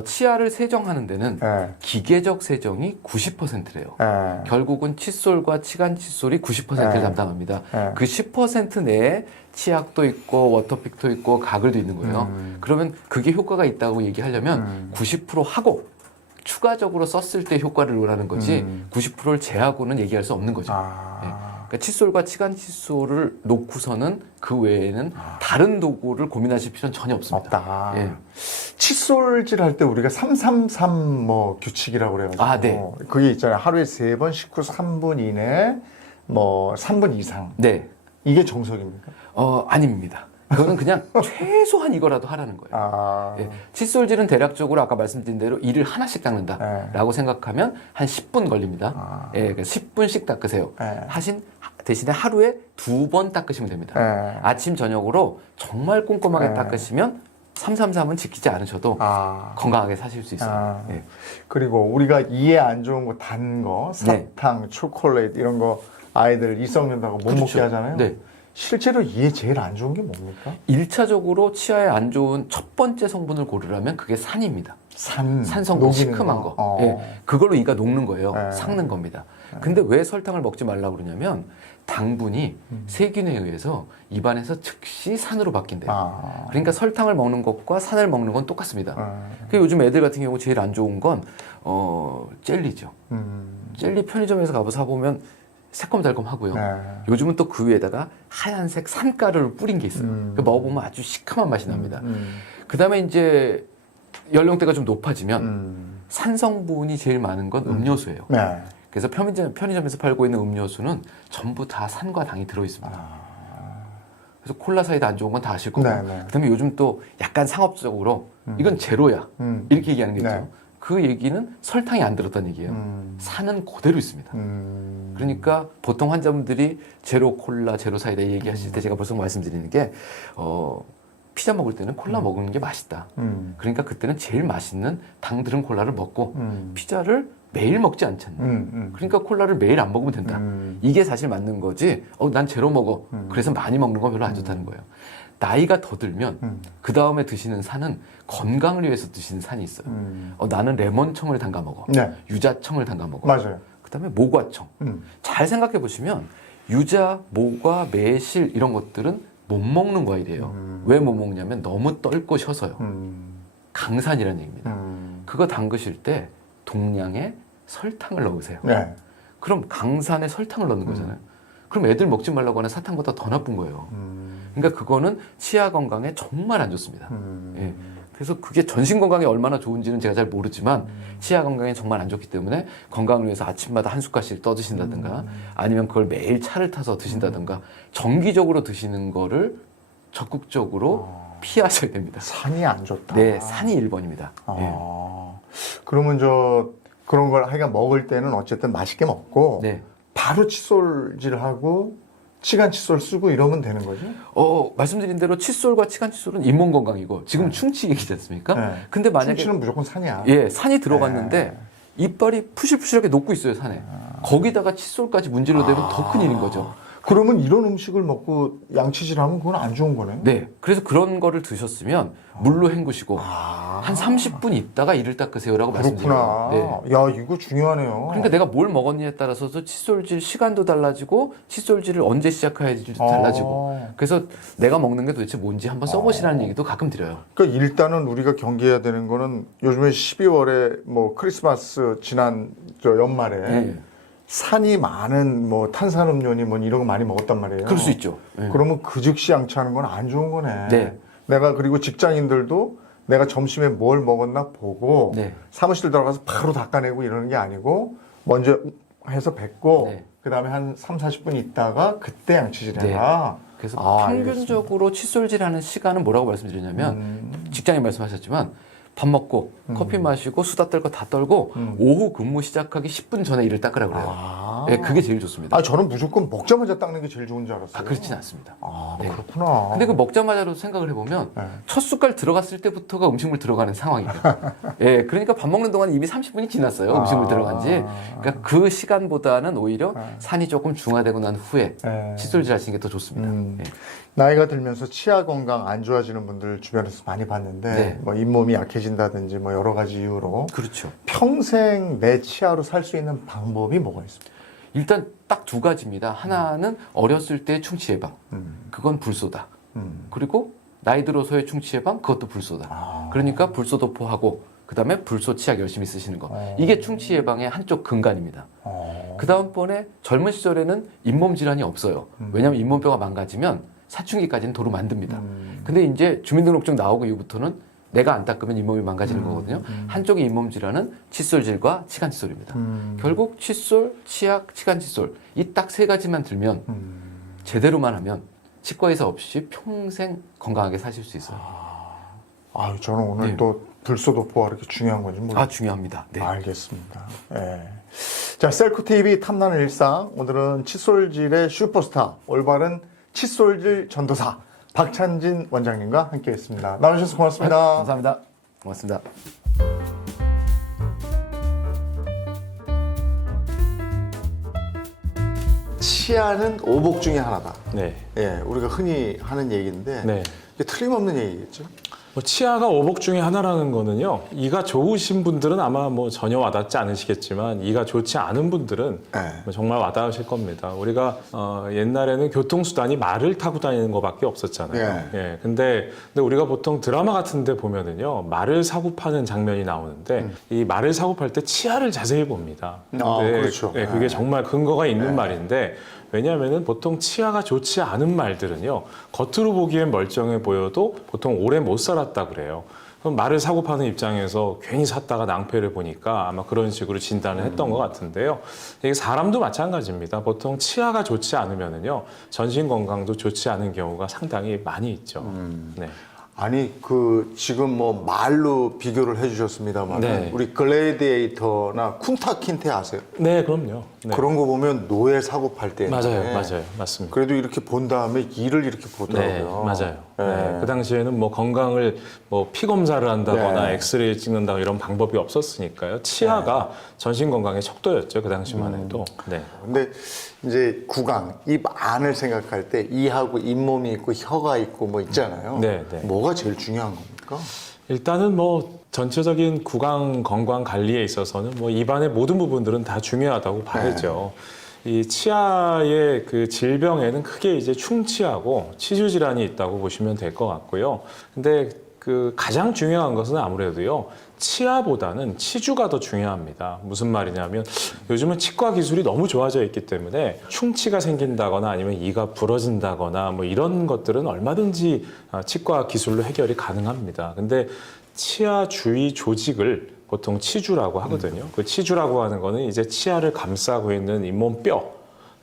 치아를 세정하는 데는 기계적 세정이 90%래요. 결국은 칫솔과 치간 칫솔이 90%를 담당합니다. 그 10% 내에 치약도 있고 워터픽도 있고 가글도 있는 거예요. 그러면 그게 효과가 있다고 얘기하려면 90% 하고 추가적으로 썼을 때 효과를 원하는 거지 90%를 제하고는 얘기할 수 없는 거죠. 그러니까 칫솔과 치간 칫솔을 놓고서는 그 외에는 다른 도구를 고민하실 필요는 전혀 없습니다. 없다. 칫솔질 할 때 우리가 333 뭐 규칙이라고 그래가지고 그게 있잖아요. 하루에 3번 씻고 3분 이내 뭐 3분 이상. 이게 정석입니까? 아닙니다. 그거는 그냥 최소한 이거라도 하라는 거예요. 칫솔질은 대략적으로 아까 말씀드린 대로 이를 하나씩 닦는다라고 생각하면 한 10분 걸립니다. 그러니까 10분씩 닦으세요. 대신에 하루에 2번 닦으시면 됩니다. 아침 저녁으로 정말 꼼꼼하게 닦으시면 333은 지키지 않으셔도 건강하게 사실 수 있어요. 그리고 우리가 이에 안 좋은 거 단 거, 사탕, 초콜릿 이런 거 아이들 이 썩는다고 못 먹게 하잖아요. 실제로 이에 제일 안 좋은 게 뭡니까? 1차적으로 치아에 안 좋은 첫 번째 성분을 고르라면 그게 산입니다. 산 성분 시큼한 거. 그걸로 이가 녹는 거예요. 삭는 겁니다. 근데 왜 설탕을 먹지 말라고 그러냐면 당분이 세균에 의해서 입안에서 즉시 산으로 바뀐대요. 그러니까 설탕을 먹는 것과 산을 먹는 건 똑같습니다. 그리고 요즘 애들 같은 경우 제일 안 좋은 건 젤리죠. 젤리 편의점에서 가서 사보면 새콤달콤하고요. 요즘은 또 그 위에다가 하얀색 산가루를 뿌린 게 있어요. 먹어보면 아주 시큼한 맛이 납니다. 그 다음에 이제 연령대가 좀 높아지면 산 성분이 제일 많은 건 음료수예요. 그래서 편의점에서 팔고 있는 음료수는 전부 다 산과 당이 들어있습니다. 그래서 콜라 사이다 안 좋은 건 다 아실 거고. 그다음에 요즘 또 약간 상업적으로 이건 제로야 이렇게 얘기하는 게 있죠. 그 얘기는 설탕이 안 들었다는 얘기예요. 산은 그대로 있습니다. 그러니까 보통 환자분들이 제로 콜라, 제로 사이다 얘기하실 때 제가 벌써 말씀드리는 게 피자 먹을 때는 콜라 먹는 게 맛있다. 그러니까 그때는 제일 맛있는 당 들은 콜라를 먹고 피자를 매일 먹지 않잖아요. 그러니까 콜라를 매일 안 먹으면 된다. 이게 사실 맞는 거지. 난 제로 먹어. 그래서 많이 먹는 건 별로 안 좋다는 거예요. 나이가 더 들면 그 다음에 드시는 산은 건강을 위해서 드시는 산이 있어요. 나는 레몬청을 담가 먹어. 유자청을 담가 먹어. 그 다음에 모과청. 잘 생각해 보시면 유자, 모과, 매실 이런 것들은 못 먹는 과일이에요. 왜 못 먹냐면 너무 떫고 셔서요. 강산이라는 얘기입니다. 그거 담그실 때 동량의 설탕을 넣으세요. 그럼 강산에 설탕을 넣는 거잖아요. 그럼 애들 먹지 말라고 하는 사탕보다 더 나쁜 거예요. 그러니까 그거는 치아 건강에 정말 안 좋습니다. 그래서 그게 전신 건강에 얼마나 좋은지는 제가 잘 모르지만 치아 건강에 정말 안 좋기 때문에 건강을 위해서 아침마다 한 숟갈씩 떠 드신다든가 아니면 그걸 매일 차를 타서 드신다든가 정기적으로 드시는 거를 적극적으로 피하셔야 됩니다. 산이 안 좋다. 네, 산이 1번입니다. 그러면 그런 걸 하여간 먹을 때는 어쨌든 맛있게 먹고 네. 바로 칫솔질하고 치간 칫솔 쓰고 이러면 되는 거죠? 말씀드린 대로 칫솔과 치간 칫솔은 잇몸 건강이고 지금 충치 얘기지 않습니까? 네. 근데 만약에 충치는 무조건 산이야. 예, 산이 들어갔는데 이빨이 푸실푸실하게 녹고 있어요, 산에. 거기다가 칫솔까지 문질러 대면 더 큰일인 거죠. 그러면 이런 음식을 먹고 양치질하면 그건 안 좋은 거네. 네, 그래서 그런 거를 드셨으면 물로 헹구시고 한 30분 있다가 이를 닦으세요라고 말씀드려요. 그렇구나. 네. 야, 이거 중요하네요. 그러니까 내가 뭘 먹었느냐에 따라서도 칫솔질 시간도 달라지고 칫솔질을 언제 시작해야 될지도 달라지고 그래서 내가 먹는 게 도대체 뭔지 한번 써보시라는 얘기도 가끔 드려요. 그러니까 일단은 우리가 경계해야 되는 거는 요즘에 12월에 뭐 크리스마스 지난 연말에 네. 산이 많은 뭐 탄산음료니 뭐 이런 거 많이 먹었단 말이에요. 그럴 수 있죠. 네. 그러면 그 즉시 양치하는 건 안 좋은 거네. 네. 내가 그리고 직장인들도 내가 점심에 뭘 먹었나 보고 네. 사무실 들어가서 바로 닦아내고 이러는 게 아니고 먼저 해서 뱉고 네. 그다음에 한 3, 40분 있다가 그때 양치질 해라. 그래서 알겠습니다. 평균적으로 칫솔질하는 시간은 뭐라고 말씀드리냐면 직장인 말씀하셨지만 밥 먹고 커피 마시고 수다 떨고 다 떨고 오후 근무 시작하기 10분 전에 이를 닦으라 그래요. 네, 그게 제일 좋습니다. 저는 무조건 먹자마자 닦는 게 제일 좋은 줄 알았어요. 그렇진 않습니다. 네. 그렇구나. 근데 그 먹자마자로 생각을 해보면 첫 숟갈 들어갔을 때부터가 음식물 들어가는 상황이에요. 예, 그러니까 밥 먹는 동안 이미 30분이 지났어요. 음식물 들어간 지. 그러니까 그 시간보다는 오히려 산이 조금 중화되고 난 후에 칫솔질 하시는 게 더 좋습니다. 예. 나이가 들면서 치아 건강 안 좋아지는 분들 주변에서 많이 봤는데 뭐 잇몸이 약해진다든지 뭐 여러 가지 이유로 그렇죠. 평생 내 치아로 살 수 있는 방법이 뭐가 있습니까? 일단 딱 두 가지입니다. 하나는 어렸을 때 충치 예방. 그건 불소다. 그리고 나이 들어서의 충치 예방, 그것도 불소다. 그러니까 불소 도포하고 그다음에 불소 치약 열심히 쓰시는 거. 이게 충치 예방의 한쪽 근간입니다. 그 다음번에 젊은 시절에는 잇몸 질환이 없어요. 왜냐하면 잇몸뼈가 망가지면 사춘기까지는 도로 만듭니다. 근데 이제 주민등록증 나오고 이후부터는 내가 안 닦으면 잇몸이 망가지는 거거든요. 한쪽의 잇몸 질환은 칫솔질과 치간 칫솔입니다. 결국 칫솔, 치약, 치간 칫솔 이 딱 세 가지만 들면 제대로만 하면 치과 의사 없이 평생 건강하게 사실 수 있어요. 저는 오늘 또 불소도포가 이렇게 중요한 건지 몰랐어요. 중요합니다. 네. 알겠습니다. 예. 자, 셀코TV 탐나는 일상. 오늘은 칫솔질의 슈퍼스타, 올바른 칫솔질 전도사 박찬진 원장님과 함께했습니다. 나와주셔서 고맙습니다. 감사합니다. 고맙습니다. 치아는 오복 중에 하나다. 네. 예, 우리가 흔히 하는 얘기인데 네. 이게 틀림없는 얘기겠죠. 뭐 치아가 오복 중에 하나라는 거는요. 이가 좋으신 분들은 아마 뭐 전혀 와닿지 않으시겠지만 이가 좋지 않은 분들은 뭐 정말 와닿으실 겁니다. 우리가 옛날에는 교통수단이 말을 타고 다니는 것밖에 없었잖아요. 예. 근데 우리가 보통 드라마 같은 데 보면은요. 말을 사고 파는 장면이 나오는데 이 말을 사고 팔 때 치아를 자세히 봅니다. 그렇죠. 예, 그게 정말 근거가 있는 말인데 왜냐하면 보통 치아가 좋지 않은 말들은요 겉으로 보기엔 멀쩡해 보여도 보통 오래 못 살았다 그래요. 그럼 말을 사고 파는 입장에서 괜히 샀다가 낭패를 보니까 아마 그런 식으로 진단을 했던 것 같은데요. 이게 사람도 마찬가지입니다. 보통 치아가 좋지 않으면은요 전신 건강도 좋지 않은 경우가 상당히 많이 있죠. 네. 아니 지금 뭐 말로 비교를 해주셨습니다만 네. 우리 글래디에이터나 쿤타 킨테 아세요? 네, 그럼요. 네. 그런 거 보면 노예 사고 팔 때 맞아요, 맞습니다. 그래도 이렇게 본 다음에 이를 이렇게 보더라고요. 네, 맞아요. 네. 그 당시에는 뭐 건강을 뭐 피 검사를 한다거나 엑스레이 찍는다 이런 방법이 없었으니까요. 치아가 전신 건강의 척도였죠. 그 당시만 해도. 네. 근데 이제 구강, 입 안을 생각할 때 이하고 잇몸이 있고 혀가 있고 뭐 있잖아요. 네. 뭐가 제일 중요한 겁니까? 일단은 뭐 전체적인 구강 건강 관리에 있어서는 뭐 입안의 모든 부분들은 다 중요하다고 봐야죠. 이 치아의 그 질병에는 크게 이제 충치하고 치주 질환이 있다고 보시면 될 것 같고요. 근데 그 가장 중요한 것은 아무래도요. 치아보다는 치주가 더 중요합니다. 무슨 말이냐면 요즘은 치과 기술이 너무 좋아져 있기 때문에 충치가 생긴다거나 아니면 이가 부러진다거나 뭐 이런 것들은 얼마든지 치과 기술로 해결이 가능합니다. 근데 치아 주위 조직을 보통 치주라고 하거든요. 그 치주라고 하는 거는 이제 치아를 감싸고 있는 잇몸뼈,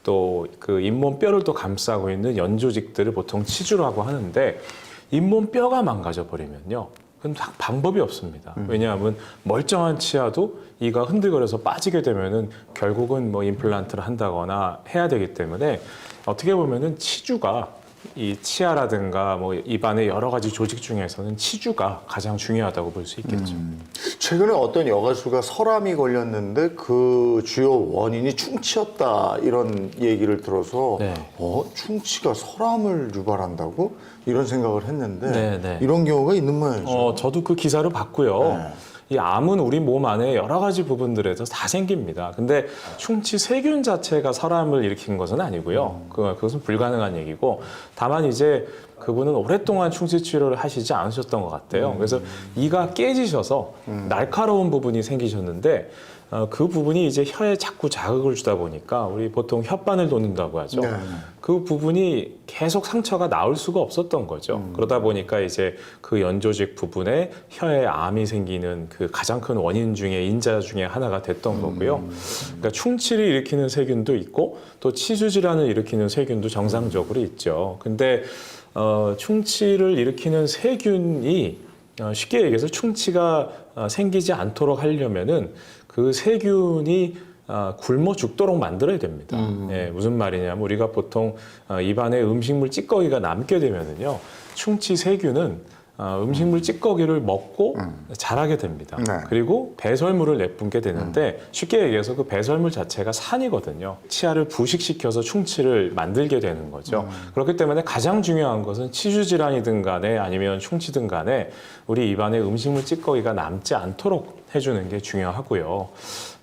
또 그 잇몸뼈를 또 감싸고 있는 연조직들을 보통 치주라고 하는데, 잇몸뼈가 망가져 버리면요, 그건 방법이 없습니다. 왜냐하면 멀쩡한 치아도 이가 흔들거려서 빠지게 되면은 결국은 뭐 임플란트를 한다거나 해야 되기 때문에, 어떻게 보면은 치주가, 이 치아라든가 뭐 입안의 여러 가지 조직 중에서는 치주가 가장 중요하다고 볼 수 있겠죠. 최근에 어떤 여가수가 설암이 걸렸는데 그 주요 원인이 충치였다, 이런 얘기를 들어서 네. 충치가 설암을 유발한다고? 이런 생각을 했는데 네, 네. 이런 경우가 있는 모양이죠. 저도 그 기사를 봤고요. 네. 이 암은 우리 몸 안에 여러 가지 부분들에서 다 생깁니다. 근데 충치 세균 자체가 설암을 일으킨 것은 아니고요. 그것은 불가능한 얘기고, 다만 이제 그분은 오랫동안 충치 치료를 하시지 않으셨던 것 같아요. 그래서 이가 깨지셔서 날카로운 부분이 생기셨는데, 그 부분이 이제 혀에 자꾸 자극을 주다 보니까 우리 보통 혓바늘 돋는다고 하죠. 네. 그 부분이 계속 상처가 나올 수가 없었던 거죠. 그러다 보니까 이제 그 연조직 부분에 혀에 암이 생기는 그 가장 큰 원인 중에, 인자 중에 하나가 됐던 거고요. 그러니까 충치를 일으키는 세균도 있고 또 치주 질환을 일으키는 세균도 정상적으로 있죠. 근데 충치를 일으키는 세균이, 쉽게 얘기해서 충치가 생기지 않도록 하려면은 그 세균이 굶어 죽도록 만들어야 됩니다. 예, 무슨 말이냐면 우리가 보통 입안에 음식물 찌꺼기가 남게 되면은요, 충치 세균은 음식물 찌꺼기를 먹고 자라게 됩니다. 네. 그리고 배설물을 내뿜게 되는데, 쉽게 얘기해서 그 배설물 자체가 산이거든요. 치아를 부식시켜서 충치를 만들게 되는 거죠. 그렇기 때문에 가장 중요한 것은 치주 질환이든 간에 아니면 충치든 간에 우리 입안에 음식물 찌꺼기가 남지 않도록 해주는 게 중요하고요.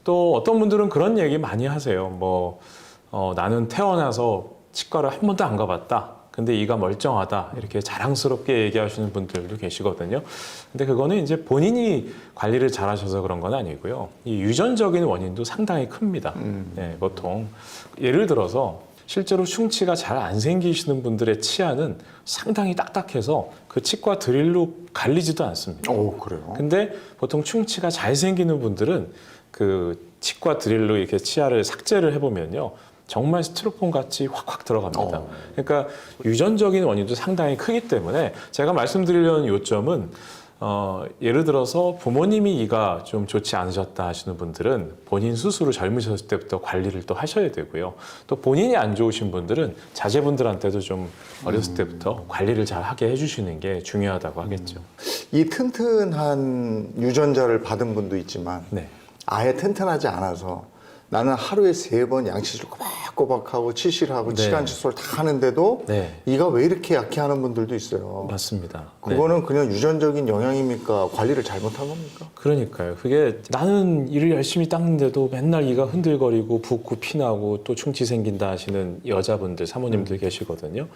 또 어떤 분들은 그런 얘기 많이 하세요. 나는 태어나서 치과를 한 번도 안 가봤다. 근데 이가 멀쩡하다. 이렇게 자랑스럽게 얘기하시는 분들도 계시거든요. 근데 그거는 이제 본인이 관리를 잘 하셔서 그런 건 아니고요. 이 유전적인 원인도 상당히 큽니다. 네, 보통. 예를 들어서 실제로 충치가 잘 안 생기시는 분들의 치아는 상당히 딱딱해서 그 치과 드릴로 갈리지도 않습니다. 그래요? 근데 보통 충치가 잘 생기는 분들은 그 치과 드릴로 이렇게 치아를 삭제를 해보면요, 정말 스티로폼 같이 확확 들어갑니다. 그러니까 유전적인 원인도 상당히 크기 때문에 제가 말씀드리려는 요점은, 예를 들어서 부모님이 이가 좀 좋지 않으셨다 하시는 분들은 본인 스스로 젊으셨을 때부터 관리를 또 하셔야 되고요. 또 본인이 안 좋으신 분들은 자제분들한테도 좀 어렸을 때부터 관리를 잘 하게 해주시는 게 중요하다고 하겠죠. 이 튼튼한 유전자를 받은 분도 있지만 네. 아예 튼튼하지 않아서 나는 하루에 3번 양치질 꼬박꼬박하고 치실하고 네. 치간 칫솔 다 하는데도 네. 이가 왜 이렇게 약해 하는 분들도 있어요. 맞습니다. 그거는 그냥 유전적인 영향입니까? 관리를 잘못한 겁니까? 그러니까요. 그게 나는 이를 열심히 닦는데도 맨날 이가 흔들거리고 붓고 피나고 또 충치 생긴다 하시는 여자분들, 사모님들 계시거든요.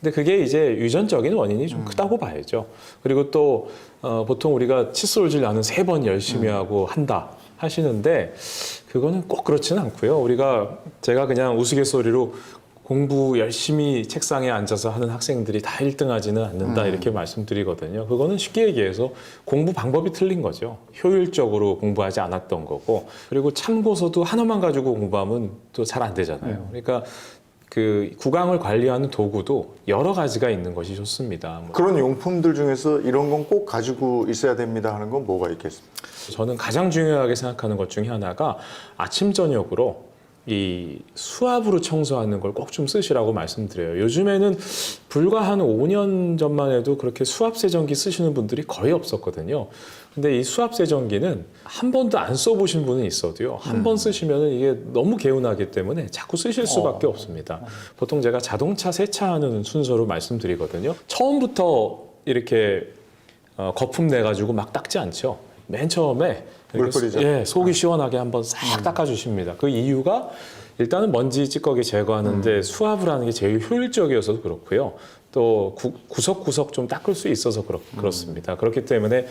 근데 그게 이제 유전적인 원인이 좀 크다고 봐야죠. 그리고 또 보통 우리가 칫솔질 나는 3번 열심히 하고 한다 하시는데, 그거는 꼭 그렇지는 않고요. 제가 그냥 우스갯소리로 공부 열심히 책상에 앉아서 하는 학생들이 다 1등 하지는 않는다, 이렇게 말씀드리거든요. 그거는 쉽게 얘기해서 공부 방법이 틀린 거죠. 효율적으로 공부하지 않았던 거고, 그리고 참고서도 하나만 가지고 공부하면 또 잘 안 되잖아요. 그러니까 그 구강을 관리하는 도구도 여러 가지가 있는 것이 좋습니다. 그런 용품들 중에서 이런 건 꼭 가지고 있어야 됩니다 하는 건 뭐가 있겠습니까? 저는 가장 중요하게 생각하는 것 중에 하나가 아침 저녁으로 이 수압으로 청소하는 걸 꼭 좀 쓰시라고 말씀드려요. 요즘에는 불과 한 5년 전만 해도 그렇게 수압 세정기 쓰시는 분들이 거의 없었거든요. 근데 이 수압 세정기는 한 번도 안 써보신 분은 있어도요, 한 번 쓰시면은 이게 너무 개운하기 때문에 자꾸 쓰실 수밖에 없습니다. 보통 제가 자동차 세차하는 순서로 말씀드리거든요. 처음부터 이렇게 거품 내가지고 막 닦지 않죠. 맨 처음에 물 뿌리죠. 예, 속이 시원하게 한번 싹 닦아주십니다. 그 이유가 일단은 먼지 찌꺼기 제거하는데 수압을 하는 게 제일 효율적이어서 그렇고요. 또 구석구석 좀 닦을 수 있어서 그렇습니다. 그렇기 때문에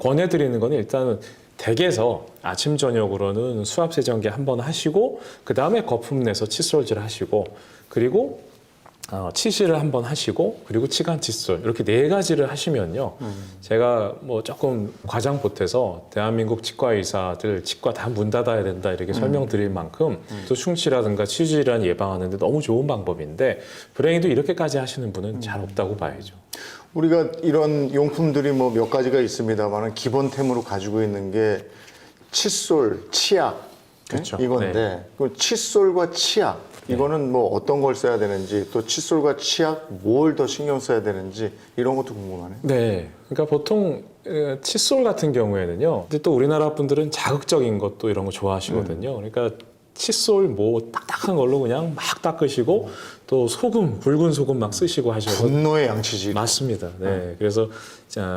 권해드리는 건 일단은 댁에서 아침 저녁으로는 수압 세정기 한번 하시고, 그 다음에 거품 내서 칫솔질 하시고, 그리고 치실을 한번 하시고 그리고 치간 칫솔 이렇게 4가지를 하시면요. 제가 뭐 조금 과장 보태서 대한민국 치과 의사들 치과 다 문 닫아야 된다 이렇게 설명드릴 만큼 또 충치라든가 치질환 예방하는데 너무 좋은 방법인데 불행히도 이렇게까지 하시는 분은 잘 없다고 봐야죠. 우리가 이런 용품들이 뭐 몇 가지가 있습니다만 기본템으로 가지고 있는 게 칫솔, 치약 그렇죠. 이건데 네. 그 칫솔과 치약 이거는 뭐 어떤 걸 써야 되는지 또 칫솔과 치약 뭘 더 신경 써야 되는지 이런 것도 궁금하네요. 네, 그러니까 보통 칫솔 같은 경우에는요. 근데 또 우리나라 분들은 자극적인 것도 이런 거 좋아하시거든요. 그러니까 칫솔 뭐 딱딱한 걸로 그냥 막 닦으시고 또 소금, 붉은 소금 막 쓰시고 하셔서 분노의 양치질. 맞습니다. 네, 그래서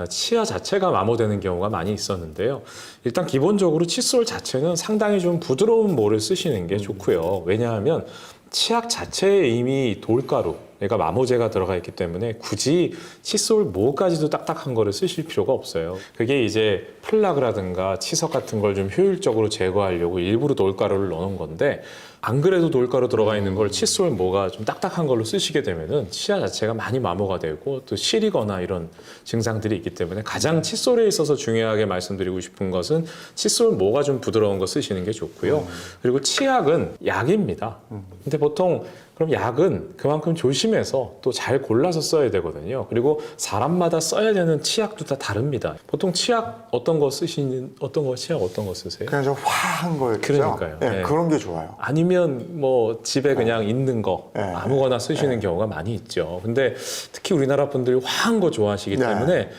치아 자체가 마모되는 경우가 많이 있었는데요. 일단 기본적으로 칫솔 자체는 상당히 좀 부드러운 모를 쓰시는 게 좋고요. 왜냐하면 치약 자체에 이미 돌가루, 그러니까 마모제가 들어가 있기 때문에 굳이 칫솔 모까지도 딱딱한 거를 쓰실 필요가 없어요. 그게 이제 플라그라든가 치석 같은 걸 좀 효율적으로 제거하려고 일부러 돌가루를 넣는 건데 안 그래도 돌가루 들어가 있는 걸 칫솔 모가 좀 딱딱한 걸로 쓰시게 되면은 치아 자체가 많이 마모가 되고 또 시리거나 이런 증상들이 있기 때문에 가장 칫솔에 있어서 중요하게 말씀드리고 싶은 것은 칫솔 모가 좀 부드러운 거 쓰시는 게 좋고요. 그리고 치약은 약입니다. 근데 보통 그럼 약은 그만큼 조심해서 또 잘 골라서 써야 되거든요. 그리고 사람마다 써야 되는 치약도 다 다릅니다. 보통 치약 어떤 거 쓰시는 치약 어떤 거 쓰세요? 그냥 좀 화한 거였죠. 그러니까요. 네, 네. 그런 게 좋아요. 아니면 뭐 집에 그냥 있는 거 네. 아무거나 쓰시는 경우가 많이 있죠. 근데 특히 우리나라 분들이 화한 거 좋아하시기 네. 때문에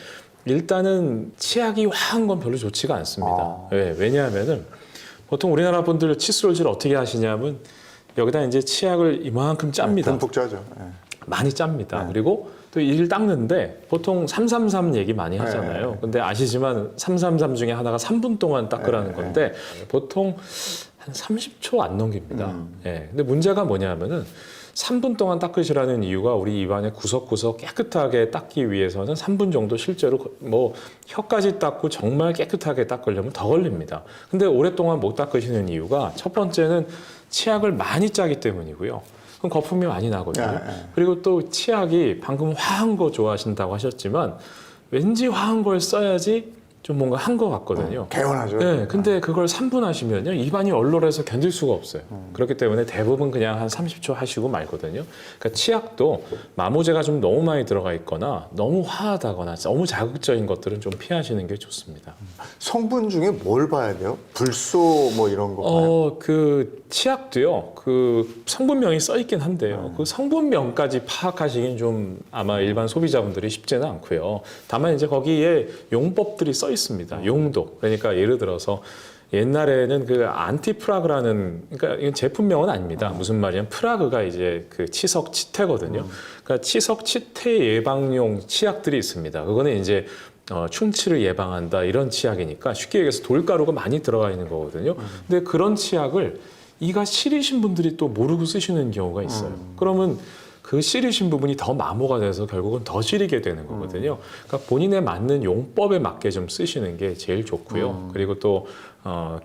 일단은 치약이 화한 건 별로 좋지가 않습니다. 네, 왜냐하면은 보통 우리나라 분들 칫솔질 어떻게 하시냐면 여기다 이제 치약을 이만큼 짭니다. 듬뿍 짜죠. 네. 많이 짭니다. 네. 그리고 또 일 닦는데 보통 333 얘기 많이 하잖아요. 네. 근데 아시지만 333 중에 하나가 3분 동안 닦으라는 네. 건데 보통 한 30초 안 넘깁니다. 예. 근데 문제가 뭐냐면은 3분 동안 닦으시라는 이유가 우리 입안의 구석구석 깨끗하게 닦기 위해서는 3분 정도 실제로 뭐 혀까지 닦고 정말 깨끗하게 닦으려면 더 걸립니다. 근데 오랫동안 못 닦으시는 이유가 첫 번째는 치약을 많이 짜기 때문이고요. 그럼 거품이 많이 나거든요. 그리고 또 치약이 방금 화한 거 좋아하신다고 하셨지만 왠지 화한 걸 써야지 좀 뭔가 한 것 같거든요. 개운하죠. 네, 근데 그걸 3분 하시면요 입안이 얼얼해서 견딜 수가 없어요. 그렇기 때문에 대부분 그냥 한 30초 하시고 말거든요. 그러니까 치약도 마모제가 좀 너무 많이 들어가 있거나 너무 화하다거나 너무 자극적인 것들은 좀 피하시는 게 좋습니다. 성분 중에 뭘 봐야 돼요? 불소 뭐 이런 거 봐요? 그 치약도요. 그 성분명이 써 있긴 한데요. 그 성분명까지 파악하시긴 좀 아마 일반 소비자분들이 쉽지는 않고요. 다만 이제 거기에 용법들이 써 있습니다. 용도. 그러니까 예를 들어서 옛날에는 그 안티프라그라는 그러니까 이건 제품명은 아닙니다. 무슨 말이냐면 프라그가 이제 그 치석 치태거든요. 그러니까 치석 치태 예방용 치약들이 있습니다. 그거는 이제 충치를 예방한다 이런 치약이니까 쉽게 얘기해서 돌가루가 많이 들어가 있는 거거든요. 근데 그런 치약을 이가 시리신 분들이 또 모르고 쓰시는 경우가 있어요. 그러면 그 시리신 부분이 더 마모가 돼서 결국은 더 시리게 되는 거거든요. 그러니까 본인에 맞는 용법에 맞게 좀 쓰시는 게 제일 좋고요. 그리고 또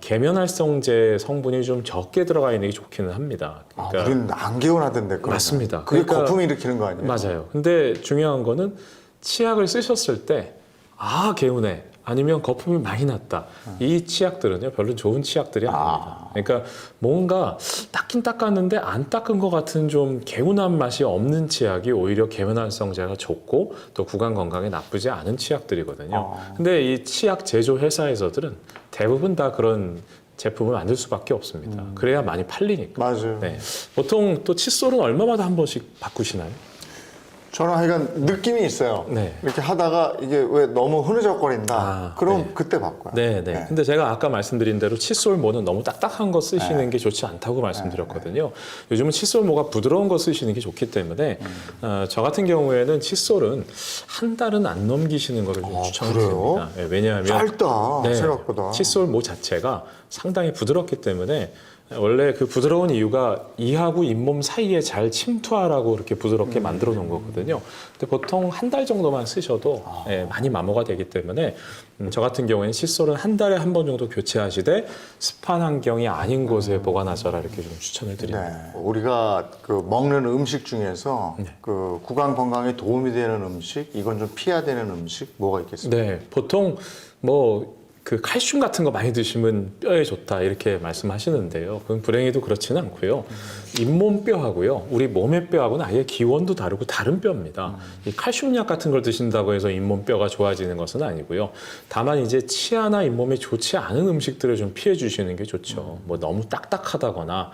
계면활성제 성분이 좀 적게 들어가 있는 게 좋기는 합니다. 그러니까 우리는 안 개운하던데. 그러면. 맞습니다. 그게 그러니까 거품이 일으키는 거 아니에요? 맞아요. 근데 중요한 거는 치약을 쓰셨을 때 개운해. 아니면 거품이 많이 났다. 이 치약들은요, 별로 좋은 치약들이 아닙니다. 그러니까 뭔가 닦긴 닦았는데 안 닦은 것 같은 좀 개운한 맛이 없는 치약이 오히려 계면활성제가 좋고 또 구강 건강에 나쁘지 않은 치약들이거든요. 근데 이 치약 제조 회사에서들은 대부분 다 그런 제품을 만들 수밖에 없습니다. 그래야 많이 팔리니까. 맞아요. 네. 보통 또 칫솔은 얼마마다 한 번씩 바꾸시나요? 저는 하여간 느낌이 있어요. 네. 이렇게 하다가 이게 왜 너무 흐느적거린다. 그럼 네. 그때 바꿔요. 네. 네. 근데 제가 아까 말씀드린 대로 칫솔모는 너무 딱딱한 거 쓰시는 게 좋지 않다고 말씀드렸거든요. 요즘은 칫솔모가 부드러운 거 쓰시는 게 좋기 때문에 저 같은 경우에는 칫솔은 한 달은 안 넘기시는 거를 좀 추천드립니다. 네, 왜냐하면 짧다 생각보다. 칫솔모 자체가 상당히 부드럽기 때문에 원래 그 부드러운 이유가 이하고 잇몸 사이에 잘 침투하라고 이렇게 부드럽게 만들어 놓은 거거든요. 근데 보통 한 달 정도만 쓰셔도 많이 마모가 되기 때문에 저 같은 경우에는 칫솔은 한 달에 한 번 정도 교체하시되 습한 환경이 아닌 곳에 보관하셔라 이렇게 좀 추천을 드립니다. 네. 우리가 그 먹는 음식 중에서 네. 그 구강 건강에 도움이 되는 음식, 이건 좀 피해야 되는 음식 뭐가 있겠습니까? 네, 보통 뭐 그 칼슘 같은 거 많이 드시면 뼈에 좋다 이렇게 말씀하시는데요. 그건 불행히도 그렇지는 않고요. 잇몸 뼈하고요, 우리 몸의 뼈하고는 아예 기원도 다르고 다른 뼈입니다. 이 칼슘약 같은 걸 드신다고 해서 잇몸 뼈가 좋아지는 것은 아니고요. 다만 이제 치아나 잇몸에 좋지 않은 음식들을 좀 피해 주시는 게 좋죠. 뭐 너무 딱딱하다거나.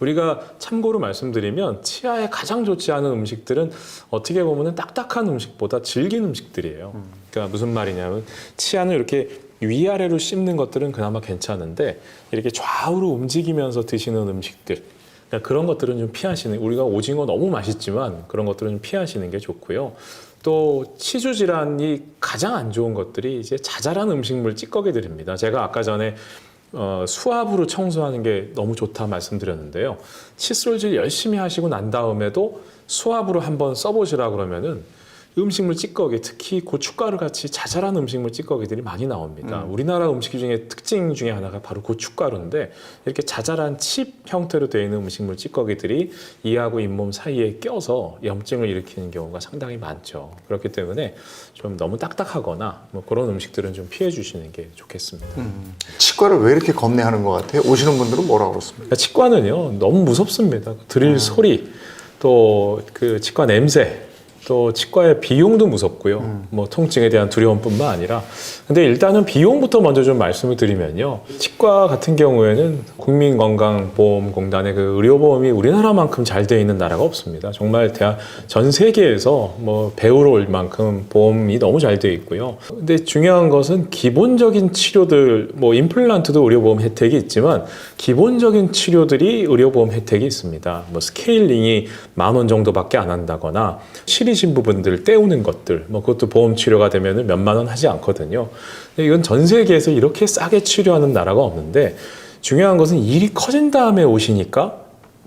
우리가 참고로 말씀드리면 치아에 가장 좋지 않은 음식들은 어떻게 보면 딱딱한 음식보다 질긴 음식들이에요. 그러니까 무슨 말이냐면 치아는 이렇게 위아래로 씹는 것들은 그나마 괜찮은데 이렇게 좌우로 움직이면서 드시는 음식들, 그러니까 그런 것들은 좀 피하시는, 우리가 오징어 너무 맛있지만 그런 것들은 좀 피하시는 게 좋고요. 또 치주 질환이 가장 안 좋은 것들이 이제 자잘한 음식물 찌꺼기들입니다. 제가 아까 전에 수압으로 청소하는 게 너무 좋다 말씀드렸는데요. 칫솔질 열심히 하시고 난 다음에도 수압으로 한번 써보시라 그러면은 음식물 찌꺼기, 특히 고춧가루 같이 자잘한 음식물 찌꺼기들이 많이 나옵니다. 우리나라 음식 중에 특징 중에 하나가 바로 고춧가루인데 이렇게 자잘한 칩 형태로 되어 있는 음식물 찌꺼기들이 이하고 잇몸 사이에 껴서 염증을 일으키는 경우가 상당히 많죠. 그렇기 때문에 좀 너무 딱딱하거나 뭐 그런 음식들은 좀 피해 주시는 게 좋겠습니다. 치과를 왜 이렇게 겁내하는 것 같아요? 오시는 분들은 뭐라고 그렇습니까? 그러니까 치과는요, 너무 무섭습니다. 드릴 소리, 또 그 치과 냄새, 또 치과의 비용도 무섭고요. 뭐 통증에 대한 두려움뿐만 아니라, 근데 일단은 비용부터 먼저 좀 말씀을 드리면요. 치과 같은 경우에는 국민건강보험공단의 그 의료보험이 우리나라만큼 잘 되어 있는 나라가 없습니다. 정말 전 세계에서 뭐 배우러 올 만큼 보험이 너무 잘 되어 있고요. 근데 중요한 것은 기본적인 치료들, 뭐 임플란트도 의료보험 혜택이 있지만 기본적인 치료들이 의료보험 혜택이 있습니다. 뭐 스케일링이 10,000원 정도밖에 안 한다거나 시리신 부분들 떼우는 것들, 뭐 그것도 보험 치료가 되면 몇만 원 하지 않거든요. 근데 이건 전 세계에서 이렇게 싸게 치료하는 나라가 없는데, 중요한 것은 일이 커진 다음에 오시니까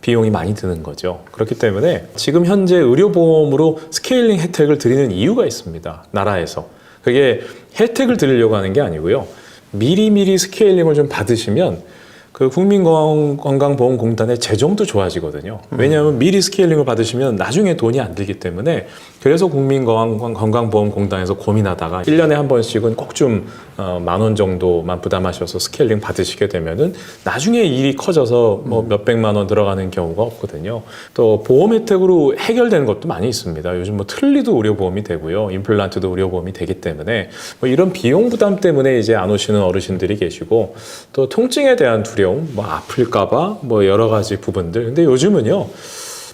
비용이 많이 드는 거죠. 그렇기 때문에 지금 현재 의료보험으로 스케일링 혜택을 드리는 이유가 있습니다. 나라에서. 그게 혜택을 드리려고 하는 게 아니고요. 미리미리 스케일링을 좀 받으시면 그 국민건강보험공단의 재정도 좋아지거든요. 왜냐하면 미리 스케일링을 받으시면 나중에 돈이 안 들기 때문에, 그래서 국민건강보험공단에서 고민하다가 1년에 한 번씩은 꼭 좀 10,000원 정도만 부담하셔서 스케일링 받으시게 되면은 나중에 일이 커져서 뭐 몇백만 원 들어가는 경우가 없거든요. 또 보험 혜택으로 해결되는 것도 많이 있습니다. 요즘 뭐 틀니도 의료보험이 되고요, 임플란트도 의료보험이 되기 때문에 뭐 이런 비용 부담 때문에 이제 안 오시는 어르신들이 계시고, 또 통증에 대한 두려움, 뭐 아플까봐 뭐 여러 가지 부분들. 근데 요즘은요,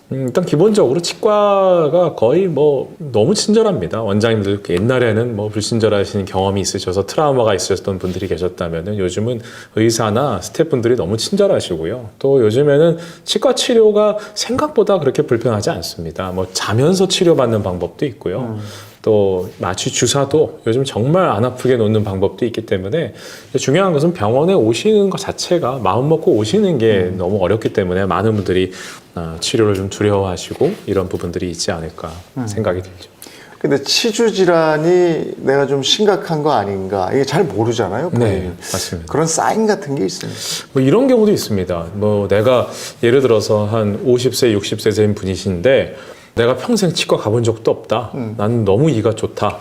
일단 기본적으로 치과가 거의 뭐 너무 친절합니다. 원장님들 옛날에는 뭐 불친절하신 경험이 있으셔서 트라우마가 있으셨던 분들이 계셨다면은 요즘은 의사나 스태프분들이 너무 친절하시고요. 또 요즘에는 치과 치료가 생각보다 그렇게 불편하지 않습니다. 뭐 자면서 치료받는 방법도 있고요. 또 마취 주사도 요즘 정말 안 아프게 놓는 방법도 있기 때문에, 중요한 것은 병원에 오시는 것 자체가 마음 먹고 오시는 게 너무 어렵기 때문에 많은 분들이 치료를 좀 두려워하시고 이런 부분들이 있지 않을까 생각이 들죠. 근데 치주 질환이 내가 좀 심각한 거 아닌가, 이게 잘 모르잖아요. 네, 맞습니다. 그런 사인 같은 게 있습니까? 뭐 이런 경우도 있습니다. 뭐 내가 예를 들어서 한 50세, 60세 된 분이신데 내가 평생 치과 가본 적도 없다. 나는 너무 이가 좋다.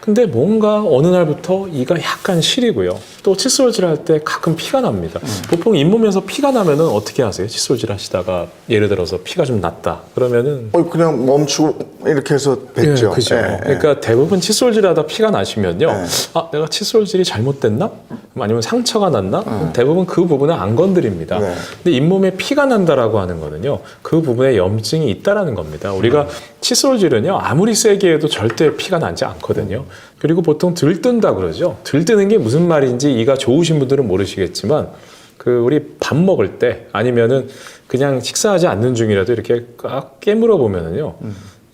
근데 뭔가 어느 날부터 이가 약간 시리고요. 또 칫솔질 할 때 가끔 피가 납니다. 보통 잇몸에서 피가 나면은 어떻게 하세요? 칫솔질 하시다가 예를 들어서 피가 좀 났다. 그러면은 그냥 멈추고 이렇게 해서 뱉죠. 예, 그죠. 예, 그러니까 대부분 칫솔질하다 피가 나시면요. 예. 아, 내가 칫솔질이 잘못됐나? 아니면 상처가 났나? 대부분 그 부분은 안 건드립니다. 네. 근데 잇몸에 피가 난다라고 하는 거는요, 그 부분에 염증이 있다라는 겁니다. 우리가 칫솔질은요, 아무리 세게 해도 절대 피가 나지 않거든요. 그리고 보통 들뜬다 그러죠. 들뜨는 게 무슨 말인지 이가 좋으신 분들은 모르시겠지만, 그 우리 밥 먹을 때 아니면은 그냥 식사하지 않는 중이라도 이렇게 꽉 깨물어 보면은요,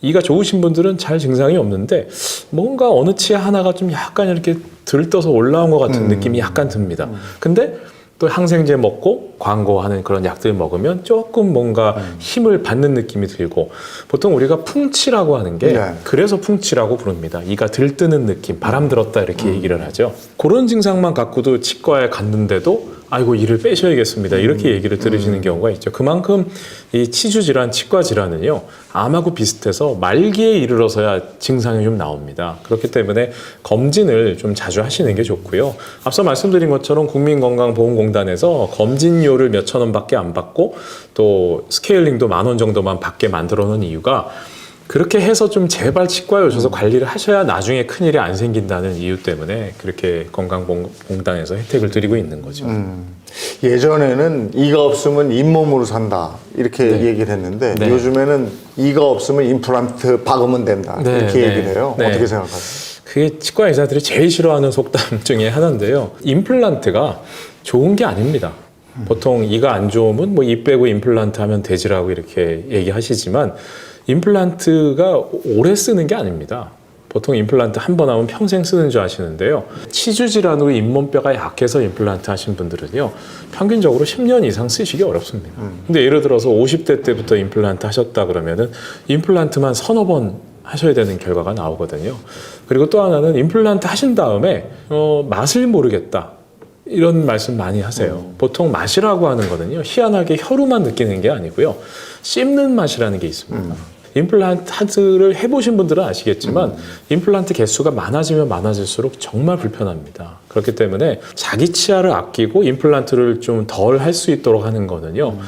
이가 좋으신 분들은 잘 증상이 없는데 뭔가 어느 치아 하나가 좀 약간 이렇게 들떠서 올라온 것 같은 느낌이 약간 듭니다. 근데 또 항생제 먹고 광고하는 그런 약들 먹으면 조금 뭔가 힘을 받는 느낌이 들고, 보통 우리가 풍치라고 하는 게 그래서 풍치라고 부릅니다. 이가 들뜨는 느낌, 바람 들었다 이렇게 얘기를 하죠. 그런 증상만 갖고도 치과에 갔는데도 아이고 이를 빼셔야겠습니다 이렇게 얘기를 들으시는 경우가 있죠. 그만큼 이 치주 질환, 치과 질환은요 암하고 비슷해서 말기에 이르러서야 증상이 좀 나옵니다. 그렇기 때문에 검진을 좀 자주 하시는 게 좋고요. 앞서 말씀드린 것처럼 국민건강보험공단에서 검진료를 몇천 원밖에 안 받고 또 스케일링도 10,000원 정도만 받게 만들어 놓은 이유가, 그렇게 해서 좀 제발 치과에 오셔서 관리를 하셔야 나중에 큰일이 안 생긴다는 이유 때문에 그렇게 건강보험공단에서 혜택을 드리고 있는 거죠. 예전에는 이가 없으면 잇몸으로 산다 이렇게 얘기를 했는데 요즘에는 이가 없으면 임플란트 박으면 된다 이렇게 얘기를 해요. 어떻게 생각하세요? 그게 치과 의사들이 제일 싫어하는 속담 중에 하나인데요. 임플란트가 좋은 게 아닙니다. 보통 이가 안 좋으면 뭐 이 빼고 임플란트 하면 되지라고 이렇게 얘기하시지만, 임플란트가 오래 쓰는 게 아닙니다. 보통 임플란트 한 번 하면 평생 쓰는 줄 아시는데요. 치주 질환으로 잇몸뼈가 약해서 임플란트 하신 분들은요, 평균적으로 10년 이상 쓰시기 어렵습니다. 근데 예를 들어서 50대 때부터 임플란트 하셨다 그러면은 임플란트만 서너 번 하셔야 되는 결과가 나오거든요. 그리고 또 하나는 임플란트 하신 다음에 맛을 모르겠다 이런 말씀 많이 하세요. 보통 맛이라고 하는 거는요, 희한하게 혀로만 느끼는 게 아니고요, 씹는 맛이라는 게 있습니다. 임플란트를 해보신 분들은 아시겠지만 임플란트 개수가 많아지면 많아질수록 정말 불편합니다. 그렇기 때문에 자기 치아를 아끼고 임플란트를 좀 덜 할 수 있도록 하는 거는요,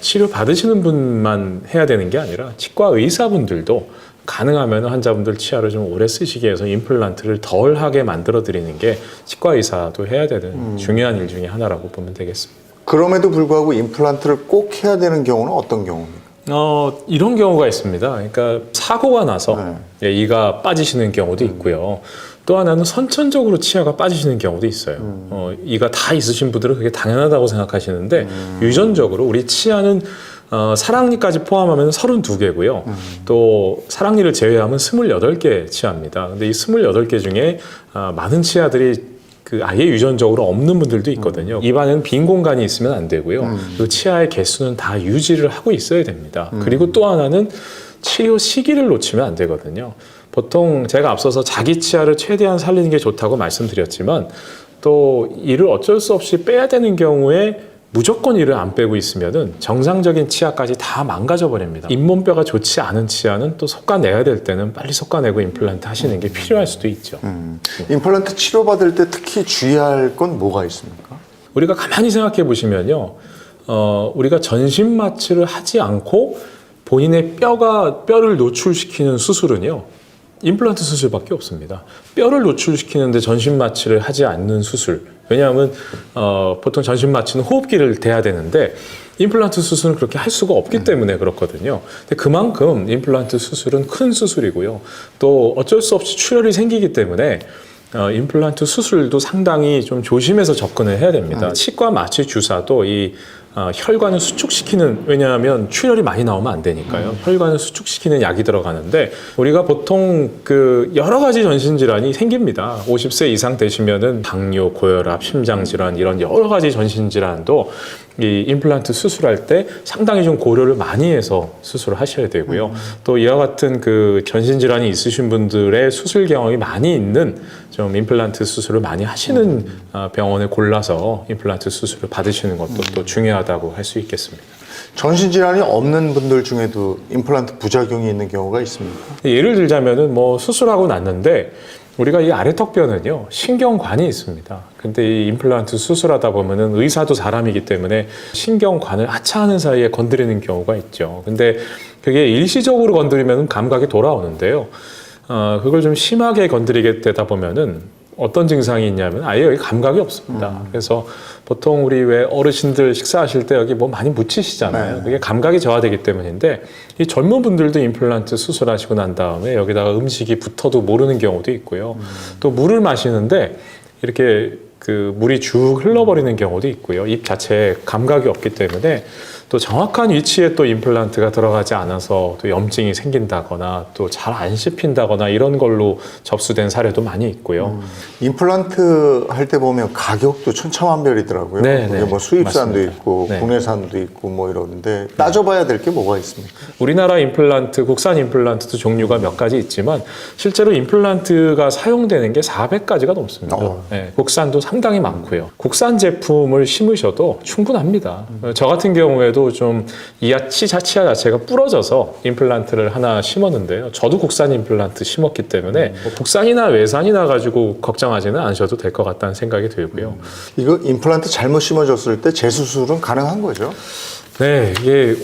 치료 받으시는 분만 해야 되는 게 아니라 치과 의사분들도 가능하면 환자분들 치아를 좀 오래 쓰시게 해서 임플란트를 덜 하게 만들어 드리는 게 치과 의사도 해야 되는 중요한 일 중에 하나라고 보면 되겠습니다. 그럼에도 불구하고 임플란트를 꼭 해야 되는 경우는 어떤 경우입니까? 이런 경우가 있습니다. 그러니까 사고가 나서 이가 빠지시는 경우도 있고요. 또 하나는 선천적으로 치아가 빠지시는 경우도 있어요. 이가 다 있으신 분들은 그게 당연하다고 생각하시는데 유전적으로 우리 치아는 사랑니까지 포함하면 32개고요. 또 사랑니를 제외하면 28개 치아입니다. 근데 이 28개 중에 많은 치아들이 아예 유전적으로 없는 분들도 있거든요. 입안은 빈 공간이 있으면 안 되고요. 그 치아의 개수는 다 유지를 하고 있어야 됩니다. 그리고 또 하나는 치료 시기를 놓치면 안 되거든요. 보통 제가 앞서서 자기 치아를 최대한 살리는 게 좋다고 말씀드렸지만, 또 이를 어쩔 수 없이 빼야 되는 경우에 무조건 이를 안 빼고 있으면은 정상적인 치아까지 다 망가져 버립니다. 잇몸뼈가 좋지 않은 치아는 또 솎아내야 될 때는 빨리 솎아내고 임플란트 하시는 게 필요할 수도 있죠. 임플란트 치료받을 때 특히 주의할 건 뭐가 있습니까? 우리가 가만히 생각해 보시면요, 우리가 전신 마취를 하지 않고 본인의 뼈를 노출시키는 수술은요, 임플란트 수술밖에 없습니다. 뼈를 노출시키는데 전신 마취를 하지 않는 수술. 왜냐하면 보통 전신 마취는 호흡기를 대야 되는데 임플란트 수술은 그렇게 할 수가 없기 때문에 그렇거든요. 근데 그만큼 임플란트 수술은 큰 수술이고요. 또 어쩔 수 없이 출혈이 생기기 때문에 임플란트 수술도 상당히 좀 조심해서 접근을 해야 됩니다. 치과 마취 주사도 이 혈관을 수축시키는, 왜냐하면 출혈이 많이 나오면 안 되니까요. 혈관을 수축시키는 약이 들어가는데, 우리가 보통 여러 가지 전신질환이 생깁니다. 50세 이상 되시면은 당뇨, 고혈압, 심장질환 이런 여러 가지 전신질환도 이 임플란트 수술할 때 상당히 좀 고려를 많이 해서 수술을 하셔야 되고요. 또 이와 같은 전신질환이 있으신 분들의 수술 경험이 많이 있는 좀 임플란트 수술을 많이 하시는 병원을 골라서 임플란트 수술을 받으시는 것도 또 중요하다고 할 수 있겠습니다. 전신질환이 없는 분들 중에도 임플란트 부작용이 있는 경우가 있습니까? 예를 들자면은 수술하고 났는데 우리가 이 아래턱뼈는요, 신경관이 있습니다. 근데 이 임플란트 수술하다 보면은 의사도 사람이기 때문에 신경관을 하차하는 사이에 건드리는 경우가 있죠. 근데 그게 일시적으로 건드리면 감각이 돌아오는데요. 그걸 좀 심하게 건드리게 되다 보면은 어떤 증상이 있냐면 아예 여기 감각이 없습니다. 그래서 보통 우리 왜 어르신들 식사하실 때 여기 많이 묻히시잖아요. 그게 감각이 저하되기 때문인데, 이 젊은 분들도 임플란트 수술하시고 난 다음에 여기다가 음식이 붙어도 모르는 경우도 있고요. 또 물을 마시는데 이렇게 물이 쭉 흘러버리는 경우도 있고요. 입 자체에 감각이 없기 때문에 또 정확한 위치에 또 임플란트가 들어가지 않아서 또 염증이 생긴다거나 또 잘 안 씹힌다거나 이런 걸로 접수된 사례도 많이 있고요. 임플란트 할 때 보면 가격도 천차만별이더라고요. 네, 그게 네, 뭐 수입산도 맞습니다. 있고 네. 국내산도 있고 뭐 이러는데 따져봐야 될 게 뭐가 있습니까? 우리나라 임플란트, 국산 임플란트도 종류가 몇 가지 있지만 실제로 임플란트가 사용되는 게 400가지가 넘습니다. 네, 국산도 상당히 많고요. 국산 제품을 심으셔도 충분합니다. 저 같은 경우에도 좀 치아 자체가 부러져서 임플란트를 하나 심었는데요. 저도 국산 임플란트 심었기 때문에 뭐 국산이나 외산이나 가지고 걱정하지는 않으셔도 될 것 같다는 생각이 들고요. 이거 임플란트 잘못 심어줬을 때 재수술은 가능한 거죠? 네, 이게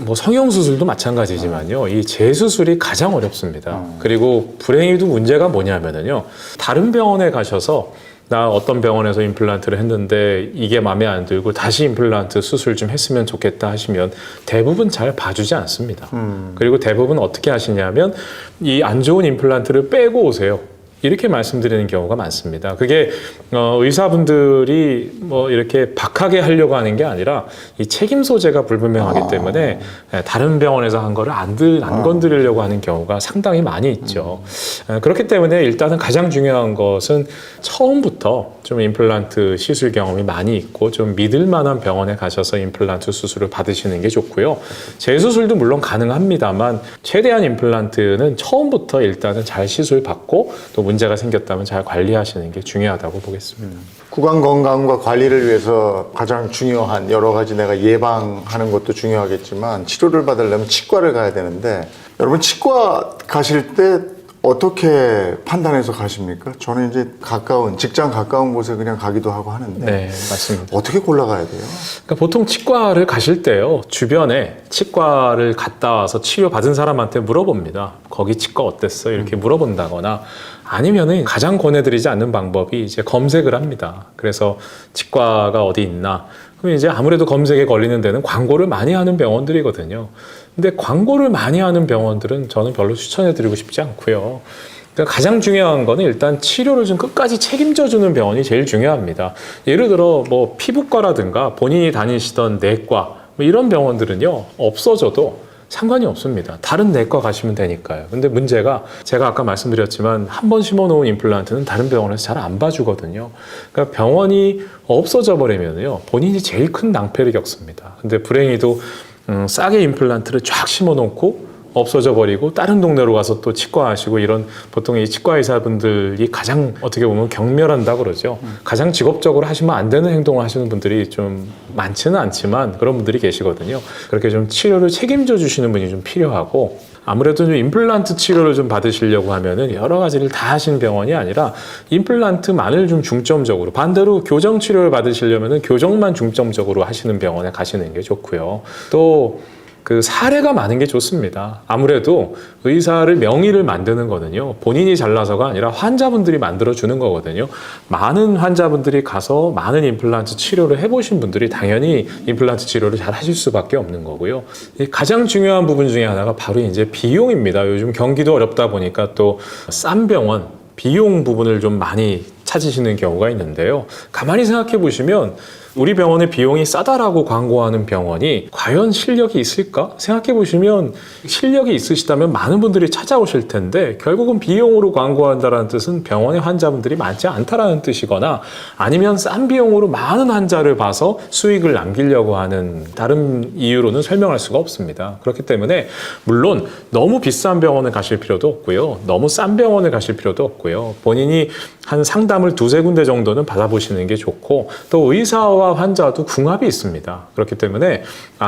뭐 성형수술도 마찬가지지만요. 이 재수술이 가장 어렵습니다. 그리고 불행히도 문제가 뭐냐면요. 다른 병원에 가셔서 나 어떤 병원에서 임플란트를 했는데 이게 마음에 안 들고 다시 임플란트 수술 좀 했으면 좋겠다 하시면 대부분 잘 봐주지 않습니다. 그리고 대부분 어떻게 하시냐면 이 안 좋은 임플란트를 빼고 오세요. 이렇게 말씀드리는 경우가 많습니다. 그게 의사분들이 뭐 이렇게 박하게 하려고 하는 게 아니라 이 책임 소재가 불분명하기 때문에 다른 병원에서 한 거를 안 건드리려고 하는 경우가 상당히 많이 있죠. 그렇기 때문에 일단은 가장 중요한 것은 처음부터 좀 임플란트 시술 경험이 많이 있고 좀 믿을 만한 병원에 가셔서 임플란트 수술을 받으시는 게 좋고요. 재수술도 물론 가능합니다만 최대한 임플란트는 처음부터 일단은 잘 시술 받고 또 문제가 생겼다면 잘 관리하시는 게 중요하다고 보겠습니다. 구강 건강과 관리를 위해서 가장 중요한 여러 가지 내가 예방하는 것도 중요하겠지만 치료를 받으려면 치과를 가야 되는데 여러분 치과 가실 때 어떻게 판단해서 가십니까? 저는 이제 직장 가까운 곳에 그냥 가기도 하고 하는데 네, 맞습니다. 어떻게 골라가야 돼요? 그러니까 보통 치과를 가실 때요, 주변에 치과를 갔다 와서 치료받은 사람한테 물어봅니다. 거기 치과 어땠어? 이렇게 물어본다거나 아니면은 가장 권해드리지 않는 방법이 이제 검색을 합니다. 그래서 치과가 어디 있나? 그럼 이제 아무래도 검색에 걸리는 데는 광고를 많이 하는 병원들이거든요. 근데 광고를 많이 하는 병원들은 저는 별로 추천해드리고 싶지 않고요. 그러니까 가장 중요한 거는 일단 치료를 좀 끝까지 책임져주는 병원이 제일 중요합니다. 예를 들어 뭐 피부과라든가 본인이 다니시던 내과 뭐 이런 병원들은요 없어져도 상관이 없습니다. 다른 내과 가시면 되니까요. 근데 문제가 제가 아까 말씀드렸지만 한 번 심어놓은 임플란트는 다른 병원에서 잘 안 봐주거든요. 그러니까 병원이 없어져 버리면요 본인이 제일 큰 낭패를 겪습니다. 근데 불행히도 싸게 임플란트를 쫙 심어놓고 없어져 버리고 다른 동네로 가서 또 치과 하시고 이런 보통 이 치과 의사분들이 가장 어떻게 보면 경멸한다 그러죠. 가장 직업적으로 하시면 안 되는 행동을 하시는 분들이 좀 많지는 않지만 그런 분들이 계시거든요. 그렇게 좀 치료를 책임져 주시는 분이 좀 필요하고 아무래도 좀 임플란트 치료를 좀 받으시려고 하면은 여러 가지를 다 하신 병원이 아니라 임플란트만을 좀 중점적으로 반대로 교정 치료를 받으시려면은 교정만 중점적으로 하시는 병원에 가시는 게 좋고요. 또 그 사례가 많은 게 좋습니다. 아무래도 의사를 명의를 만드는 거는요 본인이 잘나서가 아니라 환자분들이 만들어주는 거거든요. 많은 환자분들이 가서 많은 임플란트 치료를 해보신 분들이 당연히 임플란트 치료를 잘 하실 수밖에 없는 거고요. 가장 중요한 부분 중에 하나가 바로 이제 비용입니다. 요즘 경기도 어렵다 보니까 또 싼 병원 비용 부분을 좀 많이 찾으시는 경우가 있는데요. 가만히 생각해 보시면 우리 병원의 비용이 싸다라고 광고하는 병원이 과연 실력이 있을까? 생각해 보시면 실력이 있으시다면 많은 분들이 찾아오실 텐데 결국은 비용으로 광고한다는 뜻은 병원의 환자분들이 많지 않다라는 뜻이거나 아니면 싼 비용으로 많은 환자를 봐서 수익을 남기려고 하는 다른 이유로는 설명할 수가 없습니다. 그렇기 때문에 물론 너무 비싼 병원을 가실 필요도 없고요. 너무 싼 병원을 가실 필요도 없고요. 본인이 한 상담을 두세 군데 정도는 받아보시는 게 좋고 또 의사와 환자도 궁합이 있습니다. 그렇기 때문에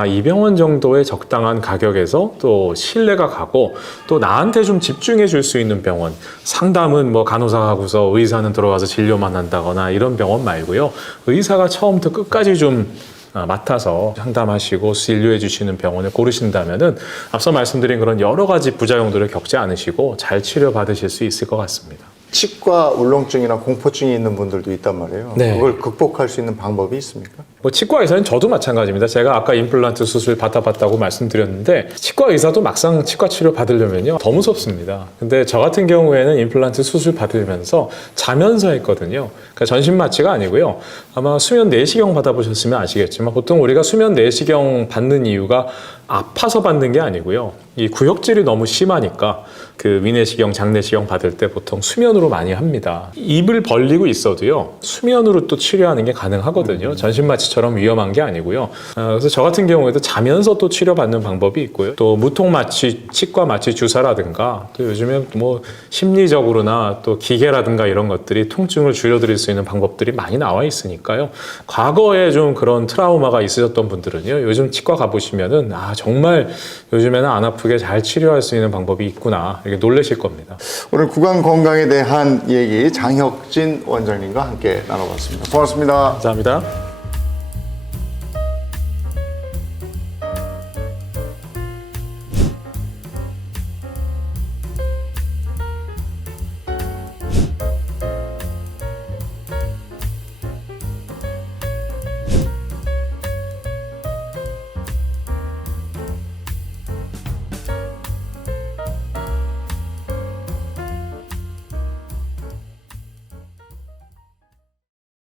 이 병원 정도의 적당한 가격에서 또 신뢰가 가고 또 나한테 좀 집중해 줄 수 있는 병원 상담은 뭐 간호사하고서 의사는 들어와서 진료만 한다거나 이런 병원 말고요. 의사가 처음부터 끝까지 좀 맡아서 상담하시고 진료해 주시는 병원을 고르신다면은 앞서 말씀드린 그런 여러 가지 부작용들을 겪지 않으시고 잘 치료받으실 수 있을 것 같습니다. 치과 울렁증이나 공포증이 있는 분들도 있단 말이에요. 네. 그걸 극복할 수 있는 방법이 있습니까? 뭐 치과 의사는 저도 마찬가지입니다. 제가 아까 임플란트 수술 받아봤다고 말씀드렸는데 치과 의사도 막상 치과 치료 받으려면요 더 무섭습니다. 근데 저 같은 경우에는 임플란트 수술 받으면서 자면서 했거든요. 그러니까 전신 마취가 아니고요. 아마 수면 내시경 받아보셨으면 아시겠지만 보통 우리가 수면 내시경 받는 이유가 아파서 받는 게 아니고요. 이 구역질이 너무 심하니까 그 위내시경, 장내시경 받을 때 보통 수면으로 많이 합니다. 입을 벌리고 있어도요, 수면으로 또 치료하는 게 가능하거든요. 전신마취처럼 위험한 게 아니고요. 그래서 저 같은 경우에도 자면서 또 치료받는 방법이 있고요. 또 무통마취, 치과 마취 주사라든가 또 요즘에 뭐 심리적으로나 또 기계라든가 이런 것들이 통증을 줄여드릴 수 있는 방법들이 많이 나와 있으니까요. 과거에 좀 그런 트라우마가 있으셨던 분들은요, 요즘 치과 가보시면은 정말 요즘에는 안 아프게 잘 치료할 수 있는 방법이 있구나 이렇게 놀라실 겁니다. 오늘 구강 건강에 대한 얘기 장혁진 원장님과 함께 나눠봤습니다. 고맙습니다. 감사합니다.